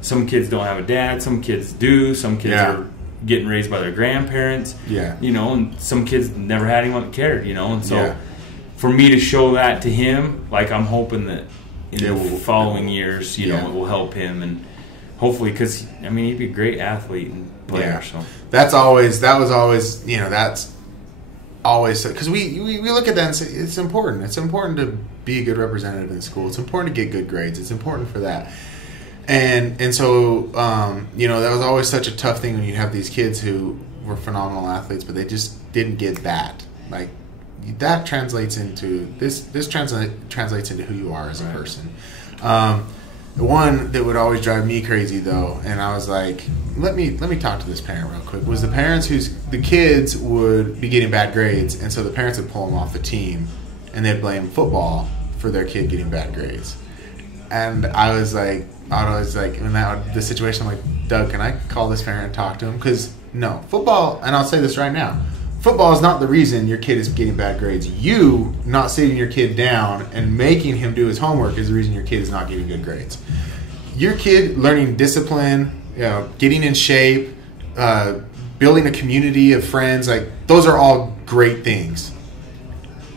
some kids don't have a dad, some kids do, some kids are getting raised by their grandparents. Yeah. And some kids never had anyone that cared. And so for me to show that to him, I'm hoping that in the following years, it will help him, and hopefully, because he'd be a great athlete and player. Yeah. So that was always that's always, because we look at that and say it's important. It's important to be a good representative in school. It's important to get good grades. It's important for that. And so that was always such a tough thing when you have these kids who were phenomenal athletes, but they just didn't get that. Like, that translates into this translates into who you are as a person. one that would always drive me crazy though, and I was like, let me talk to this parent real quick, was the parents whose the kids would be getting bad grades, and so the parents would pull them off the team and they'd blame football for their kid getting bad grades. And I was like, in the situation, I'm like, Doug, can I call this parent and talk to him? Because no, football, and I'll say this right now, football is not the reason your kid is getting bad grades. You not sitting your kid down and making him do his homework is the reason your kid is not getting good grades. Your kid learning discipline, getting in shape, building a community of friends, like those are all great things.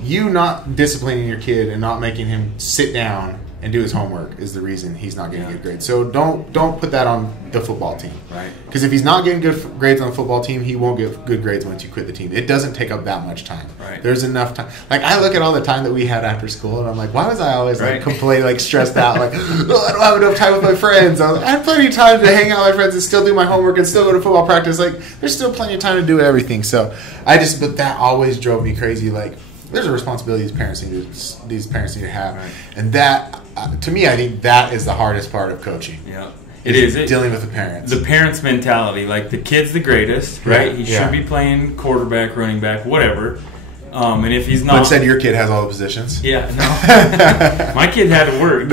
You not disciplining your kid and not making him sit down and do his homework is the reason he's not getting good grades. So don't put that on the football team, right? Because if he's not getting good grades on the football team, he won't get good grades once you quit the team. It doesn't take up that much time. Right. There's enough time. Like I look at all the time that we had after school, and I'm like, why was I always like completely like stressed out? Like, oh, I don't have enough time with my friends. I had plenty of time to hang out with my friends and still do my homework and still go to football practice. Like there's still plenty of time to do everything. So but that always drove me crazy. Like there's a responsibility these parents need to have, right. And that. To me, I think that is the hardest part of coaching. Yeah, it is dealing with the parents. The parents' mentality, like the kid's the greatest, right? He should be playing quarterback, running back, whatever. And if he's not, but instead your kid has all the positions. Yeah, no. My kid had to work.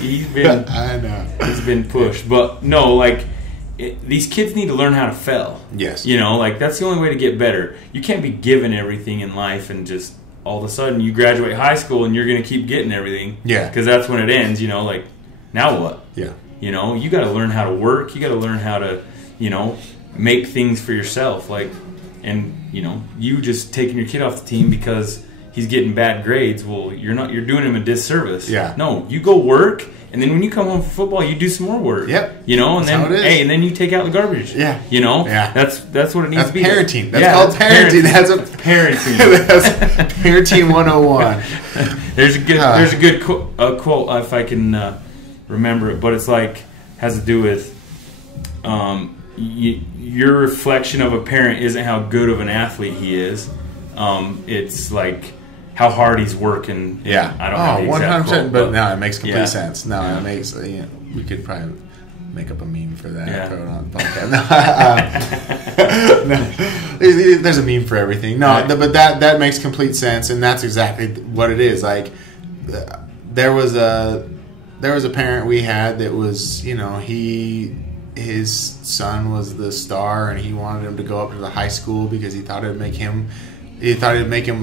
He's been. I know. He's been pushed, but no, like. These kids need to learn how to fail. Yes. Like that's the only way to get better. You can't be given everything in life and just all of a sudden you graduate high school and you're going to keep getting everything. Yeah. Because that's when it ends, like, now what? Yeah. You got to learn how to work. You got to learn how to, make things for yourself. Like, and, you just taking your kid off the team because he's getting bad grades. Well, you're doing him a disservice. Yeah. No, you go work. And then when you come home from football, you do some more work. Yep. And then you take out the garbage. Yeah. Yeah. That's what it needs to be. Parenting. That's called parenting. That's parenting. That's parenting 101. There's a good quote if I can remember it, but it's like has to do with your reflection of a parent isn't how good of an athlete he is. It's like how hard he's working. Yeah. I don't know the exact 100%. quote, but no, it makes complete sense. No, it makes. We could probably make up a meme for that. Yeah. Throw it on the podcast. No, there's a meme for everything. No, but that makes complete sense, and that's exactly what it is. Like there was a parent we had that was his son was the star, and he wanted him to go up to the high school because he thought it'd make him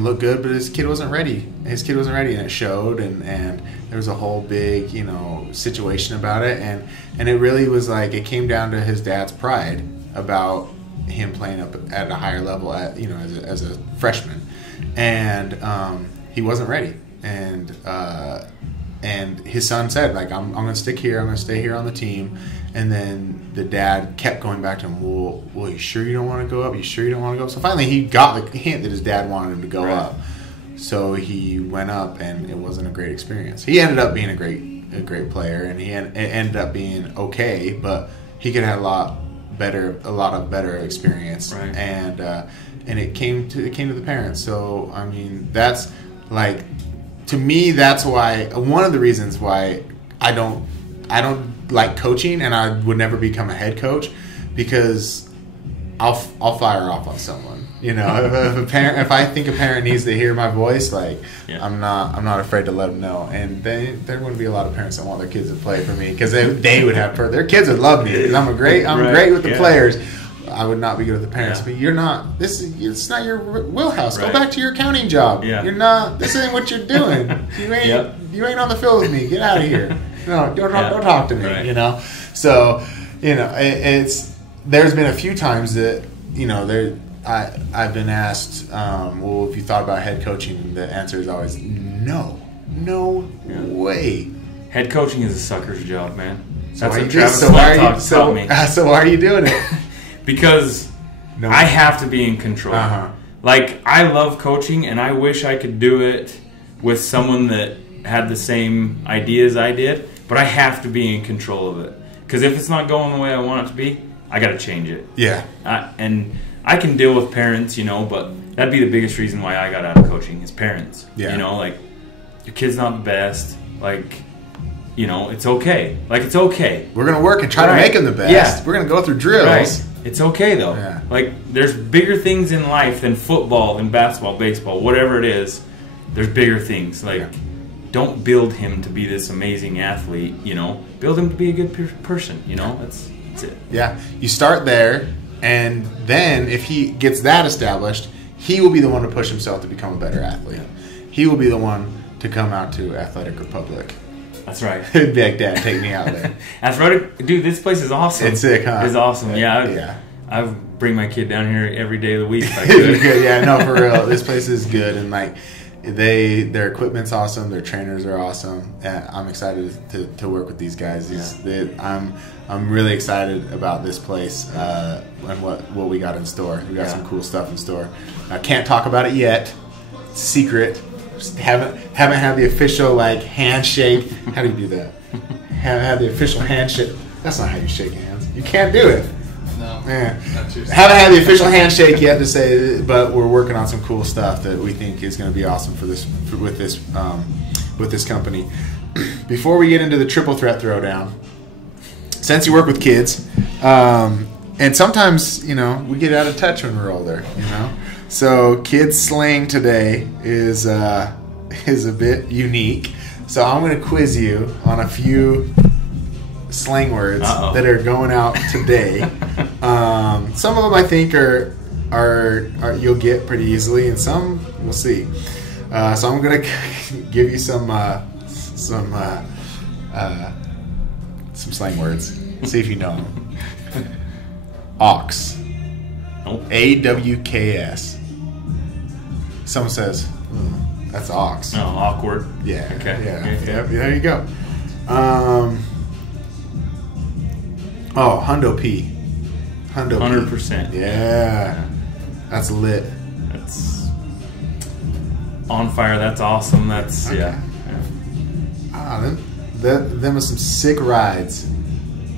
look good, but his kid wasn't ready. And it showed, and there was a whole big, situation about it, and it really was like it came down to his dad's pride about him playing up at a higher level as a freshman, and he wasn't ready, and his son said, like, I'm going to stick here, I'm going to stay here on the team. And then the dad kept going back to him, well, you sure you don't want to go up? You sure you don't want to go up? So finally he got the hint that his dad wanted him to go up. So he went up, and it wasn't a great experience. He ended up being a great player, and he ended up being okay, but he could have a lot of better experience. Right. And it came to the parents. So I mean, that's like, to me, that's why one of the reasons why I don't like coaching, and I would never become a head coach, because I'll fire off on someone. If I think a parent needs to hear my voice, like I'm not afraid to let them know. And there wouldn't be a lot of parents that want their kids to play for me, because they would have their kids would love me because I'm great with the players. I would not be good with the parents, but you're not. It's not your wheelhouse. Right. Go back to your accounting job. Yeah. You're not. This ain't what you're doing. You ain't on the field with me. Get out of here. No, don't talk to me. Right. So, it's there's been a few times that I've been asked, well, if you thought about head coaching, the answer is always no way. Head coaching is a sucker's job, man. So why are you doing it? Because I have to be in control. Uh-huh. Like, I love coaching, and I wish I could do it with someone that had the same ideas I did, but I have to be in control of it. Because if it's not going the way I want it to be, I got to change it. Yeah. And I can deal with parents, but that'd be the biggest reason why I got out of coaching is parents. Yeah. Like, your kid's not the best. Like, you know, it's okay. Like, it's okay. We're going to work and try to make them the best. Yeah. We're going to go through drills. Right. It's okay, though. Yeah. Like, there's bigger things in life than football and basketball, baseball, whatever it is. There's bigger things. Like, don't build him to be this amazing athlete, you know. Build him to be a good person, you know. That's it. Yeah. You start there, and then if he gets that established, he will be the one to push himself to become a better athlete. He will be the one to come out to Athletic Republic. That's right. He'd be like, Dad, take me out there. Athletic, dude, this place is awesome. It's sick, huh? It's awesome. Yeah. I bring my kid down here every day of the week if I could. Yeah, no, for real. This place is good, and like their equipment's awesome. Their trainers are awesome. And I'm excited to work with these guys. I'm really excited about this place and what we got in store. We got some cool stuff in store. I can't talk about it yet. It's secret. Just haven't had the official like handshake. How do you do that? Haven't had the official handshake. That's not how you shake hands. You can't do it. No. Yeah. Haven't had the official handshake yet to say, but we're working on some cool stuff that we think is going to be awesome with this company. Before we get into the triple threat throwdown, since you work with kids, and sometimes you know we get out of touch when we're older, you know. So kids slang today is a bit unique. So I'm going to quiz you on a few slang words that are going out today. Some of them I think are you'll get pretty easily, and some we'll see. So I'm gonna give you some slang words. See if you know them. Ox. AWKS. Someone says, that's ox. Oh, awkward. Yeah. Okay. Yeah. There you go. Hundo P. Hundo 100%. P. Yeah. That's lit. That's on fire. That's awesome. That's, okay. Them are some sick rides.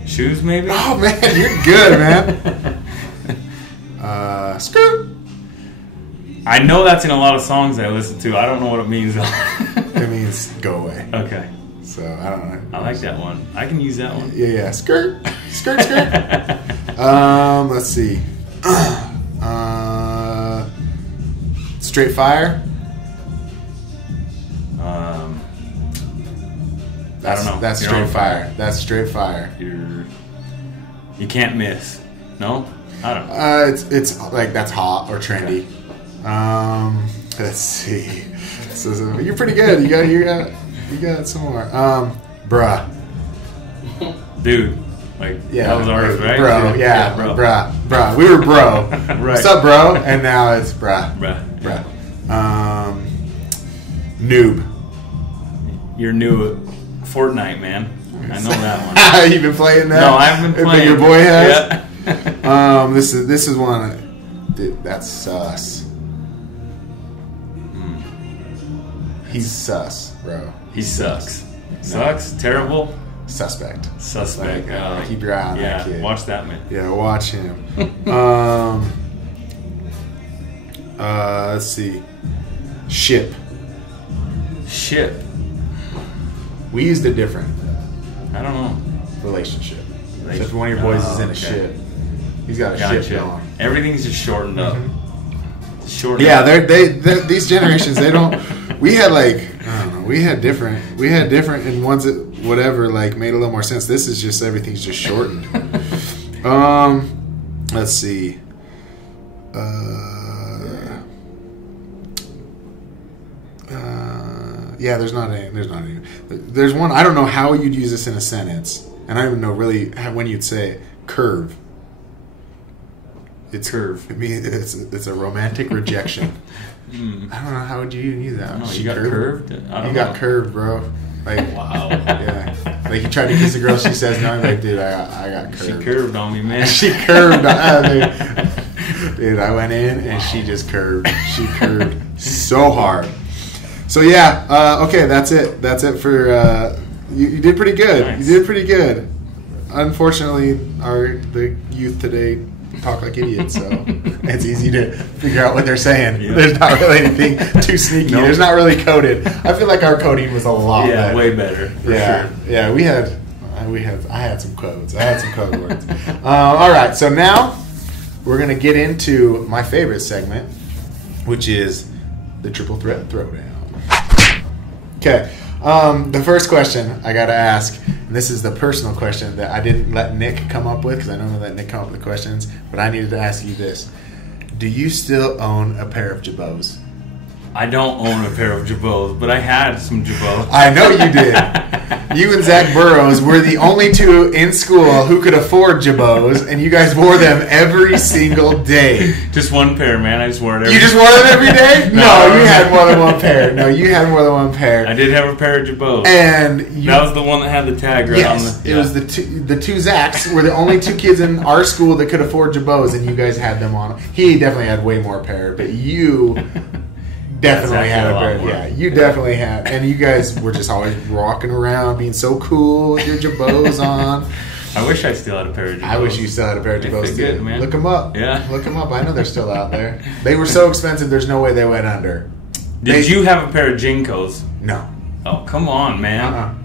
Shoes, maybe? Oh, man, you're good, man. Skirt. I know that's in a lot of songs I listen to. I don't know what it means. It means go away. Okay. So, I don't know. I like that one. I can use that one. Yeah. Skirt. Skirt. Let's see. Straight fire. I don't know. That's straight fire. That's straight fire. You can't miss. No? I don't know. It's like that's hot or trendy. Let's see. So you're pretty good. You got some more. Bruh. Dude. Like, yeah, that was ours, right? Bro, yeah, bro. Bruh. We were bro. Right. What's up, bro? And now it's bruh. Bruh. Noob. You're new at Fortnite, man. I know that one. You've been playing that? No, I've been playing. Your boy has? Yeah. This is one. That's sus. He's sus, bro. He sucks. Sucks? Terrible? Suspect. Like, keep your eye on that kid. Watch that man. Yeah, watch him. Let's see. Ship. We used it different. I don't know. Relationship. So if one of your boys is in a ship, he's got a ship going. Everything's just shortened up. Yeah, these generations, they don't. We had like, I don't know. We had different, and ones that whatever like made a little more sense. This is just everything's just shortened. Let's see. Yeah, there's not any. There's one. I don't know how you'd use this in a sentence, and I don't even know really when you'd say it. Curve. It's curve. I mean, it's a romantic rejection. I don't know how would you even use that. You got curved. You got curved, bro. Like wow. Yeah. Like you tried to kiss a girl, she says no. I'm like, dude, I got curved. She curved on me, man. She curved. Dude, I went in and she just curved. She curved so hard. So yeah, okay, that's it. That's it for you did pretty good. Nice. You did pretty good. Unfortunately, the youth today talk like idiots, so it's easy to figure out what they're saying. Yeah. There's not really anything too sneaky. Nope. There's not really coded. I feel like our coding was a lot better. Way better. For sure. Yeah, I had some codes. I had some code words. All right, so now we're going to get into my favorite segment, which is the Triple Threat Throwdown. Okay, the first question I got to ask, and this is the personal question that I didn't let Nick come up with because I don't let Nick come up with the questions, but I needed to ask you this. Do you still own a pair of Jabots? I don't own a pair of Jabots, but I had some Jabots. I know you did. You and Zach Burrows were the only two in school who could afford Jabots, and you guys wore them every single day. Just one pair, man. I just wore it every day. You just wore them every day? No, you had more than one pair. No, you had more than one pair. I did have a pair of Jabots. And that was the one that had the tag right on the... It was the two Zachs were the only two kids in our school that could afford Jabots, and you guys had them on. He definitely had way more pair, but you... definitely had a pair. Yeah, you definitely had. And you guys were just always rocking around, being so cool with your Jabots on. I wish I still had a pair of Jabots. I wish you still had a pair of Jabots too. Man. Look them up. Yeah. Look them up. I know they're still out there. They were so expensive, there's no way they went under. Did you have a pair of Jinkos? No. Oh, come on, man.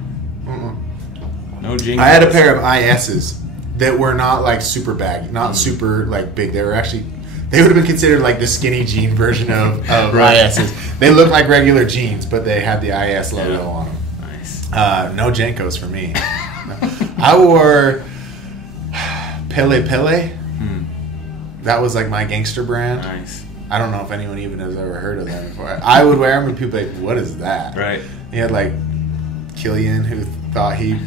No Jinkos. I had a pair of ISs that were not like super baggy, not super like big. They were actually... They would have been considered like the skinny jean version of ISs. They looked like regular jeans, but they had the IS logo on them. Nice. No Jankos for me. I wore Pele Pele. That was like my gangster brand. Nice. I don't know if anyone even has ever heard of that before. I would wear them and people would be like, what is that? Right. You had like Killian who thought he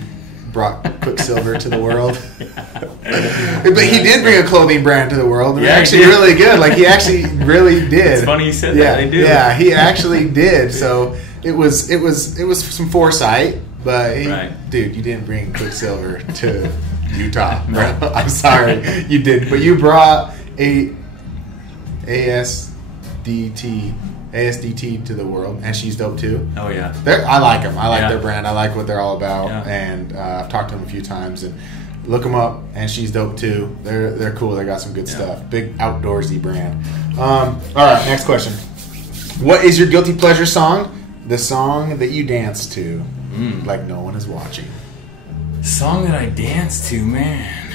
brought Quicksilver to the world. But he did bring a clothing brand to the world. And actually really good. Like he actually really did. It's funny you said that. They do. Yeah, he actually did. So it was some foresight, but dude, you didn't bring Quicksilver to Utah. Bro. I'm sorry, you didn't. But you brought a ASDT to the world, and she's dope too. Oh yeah, I like them. I like their brand. I like what they're all about, and I've talked to them a few times. And look them up, and she's dope too. They're cool. They got some good stuff. Big outdoorsy brand. All right, next question. What is your guilty pleasure song? The song that you dance to, like no one is watching. Song that I dance to, man.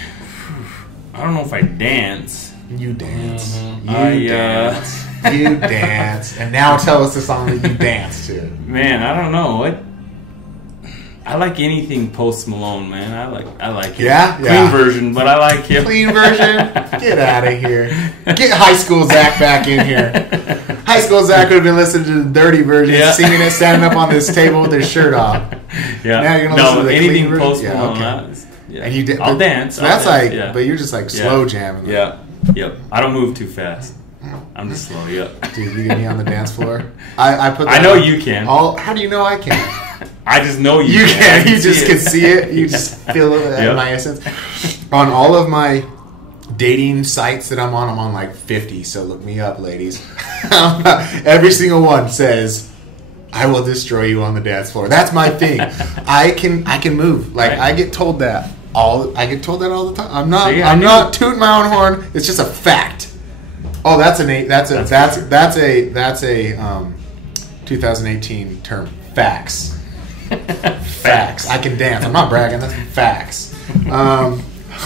I don't know if I dance. You dance. You dance. You dance. And now tell us the song that you dance to. Man, I don't know. I like anything Post Malone, man. I like it. Yeah? Clean version, but I like him. Clean version? Get out of here. Get High School Zach back in here. High School Zach would have been listening to the dirty version, singing it, standing up on this table with his shirt off. Yeah. Now you're going to listen to the anything clean Post version? Malone. Yeah, okay. And I'll dance. So that's but you're just like slow jamming. Yeah. Yep. I don't move too fast. I'm just slow. Yep. Dude, you get me on the dance floor. I know you can. How do you know I can? I just know you can. You just can see it. You just feel it in my essence. On all of my dating sites that I'm on like 50. So look me up, ladies. Every single one says, "I will destroy you on the dance floor." That's my thing. I can move. Like I get told that all the time. I'm not tooting my own horn. It's just a fact. Oh, that's a 2018 term. Facts. Facts. I can dance. I'm not bragging. That's facts.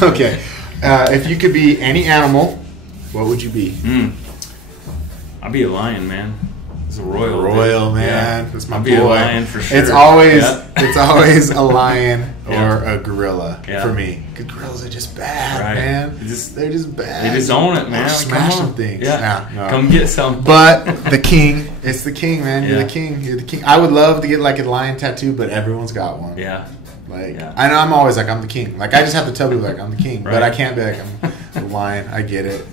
Okay. If you could be any animal, what would you be? I'd be a lion, man. It's a royal, man. Yeah. That's my I'd boy. be a lion for sure. It's always a lion or a gorilla for me. Because gorillas are just bad, man. They're just bad. They just own it, man. Smashing things. Yeah. No. Come get some. But the king, it's the king, man. You're the king. You're the king. I would love to get like a lion tattoo, but everyone's got one. Yeah. I know I'm always like, I'm the king. Like, I just have to tell people, like, I'm the king. Right. But I can't be like, I'm the lion. I get it.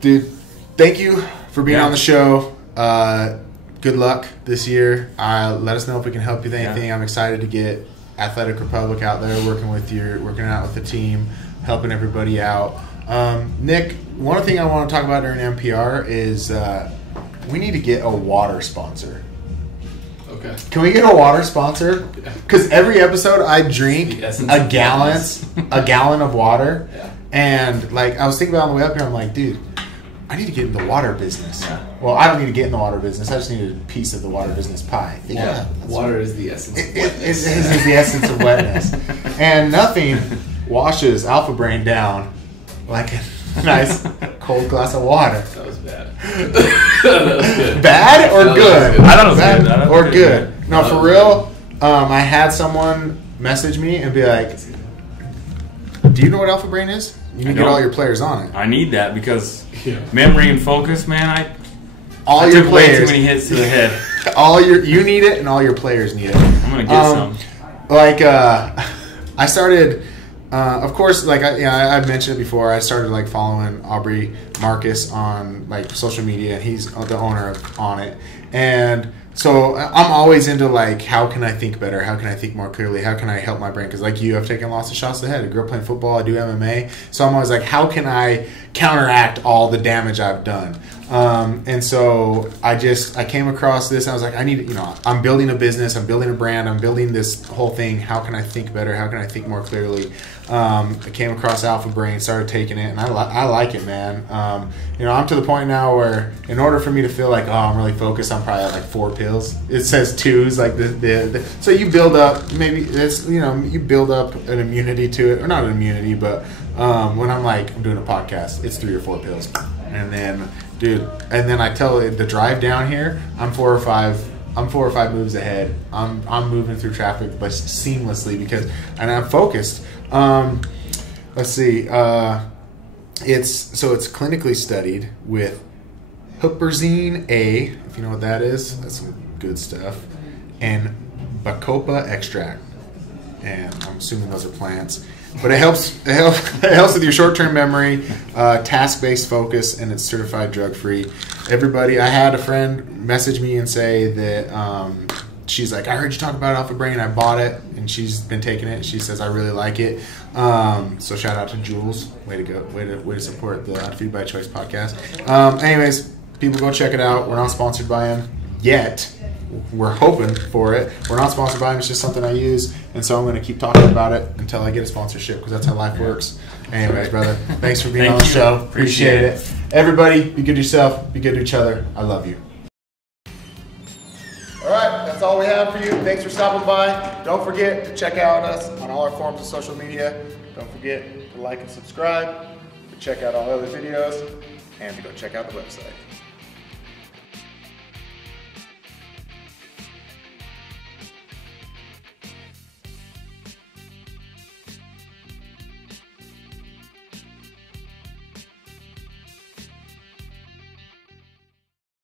Dude, thank you for being on the show. Good luck this year. Let us know if we can help you with anything. I'm excited to get Athletic Republic out there, working out with the team, helping everybody out. Nick, one thing I want to talk about during NPR is we need to get a water sponsor. Okay. Can we get a water sponsor? Because every episode I drink a gallon of water. Yeah. And like I was thinking about on the way up here, I'm like, dude, I need to get in the water business. Yeah. Well, I don't need to get in the water business. I just need a piece of the water business pie. Yeah. Water is the essence of wetness. It is the essence of wetness. And nothing washes Alpha Brain down like a nice cold glass of water. That was bad. That was good. Bad or good? I don't know. Bad or good? No, for real. I had someone message me and be like, "Do you know what Alpha Brain is? You need to get all your players on it." I need that because memory and focus, man. I took way too many hits to the head. You need it, and all your players need it. I'm gonna get some. Like I started. Of course, like I've mentioned it before, I started like following Aubrey Marcus on like social media, and he's the owner of On It. And so I'm always into like, how can I think better? How can I think more clearly? How can I help my brain? Because like you, I've taken lots of shots to the head. I grew up playing football. I do MMA. So I'm always like, how can I counteract all the damage I've done? And so I came across this and I was like, I need, I'm building a business, I'm building a brand, I'm building this whole thing. How can I think better? How can I think more clearly? I came across Alpha Brain, started taking it, and I like it, man. I'm to the point now where in order for me to feel like, I'm really focused, I'm probably at like 4 pills. It says 2s, like so you build up, maybe it's, you build up an immunity to it, or not an immunity, but when I'm doing a podcast, it's 3 or 4 pills. And then, dude, I tell you, the drive down here, I'm 4 or 5 moves ahead. I'm moving through traffic, but seamlessly and I'm focused. Let's see. It's clinically studied with huperzine A, if you know what that is. That's some good stuff. And bacopa extract. And I'm assuming those are plants. But it helps with your short-term memory, task-based focus, and it's certified drug-free. Everybody, I had a friend message me and say that she's like, I heard you talk about Alpha Brain. I bought it, and she's been taking it. She says I really like it. So shout out to Jules. Way to go. Way to support the Undefeated by Choice podcast. Anyways, people go check it out. We're not sponsored by him yet. We're hoping for it. We're not sponsored by him. It's just something I use. And so I'm going to keep talking about it until I get a sponsorship, because that's how life works. Anyways, brother, thanks for being on the show. Appreciate it. Everybody, be good to yourself. Be good to each other. I love you. All right, that's all we have for you. Thanks for stopping by. Don't forget to check out us on all our forms of social media. Don't forget to like and subscribe, to check out all other videos, and to go check out the website.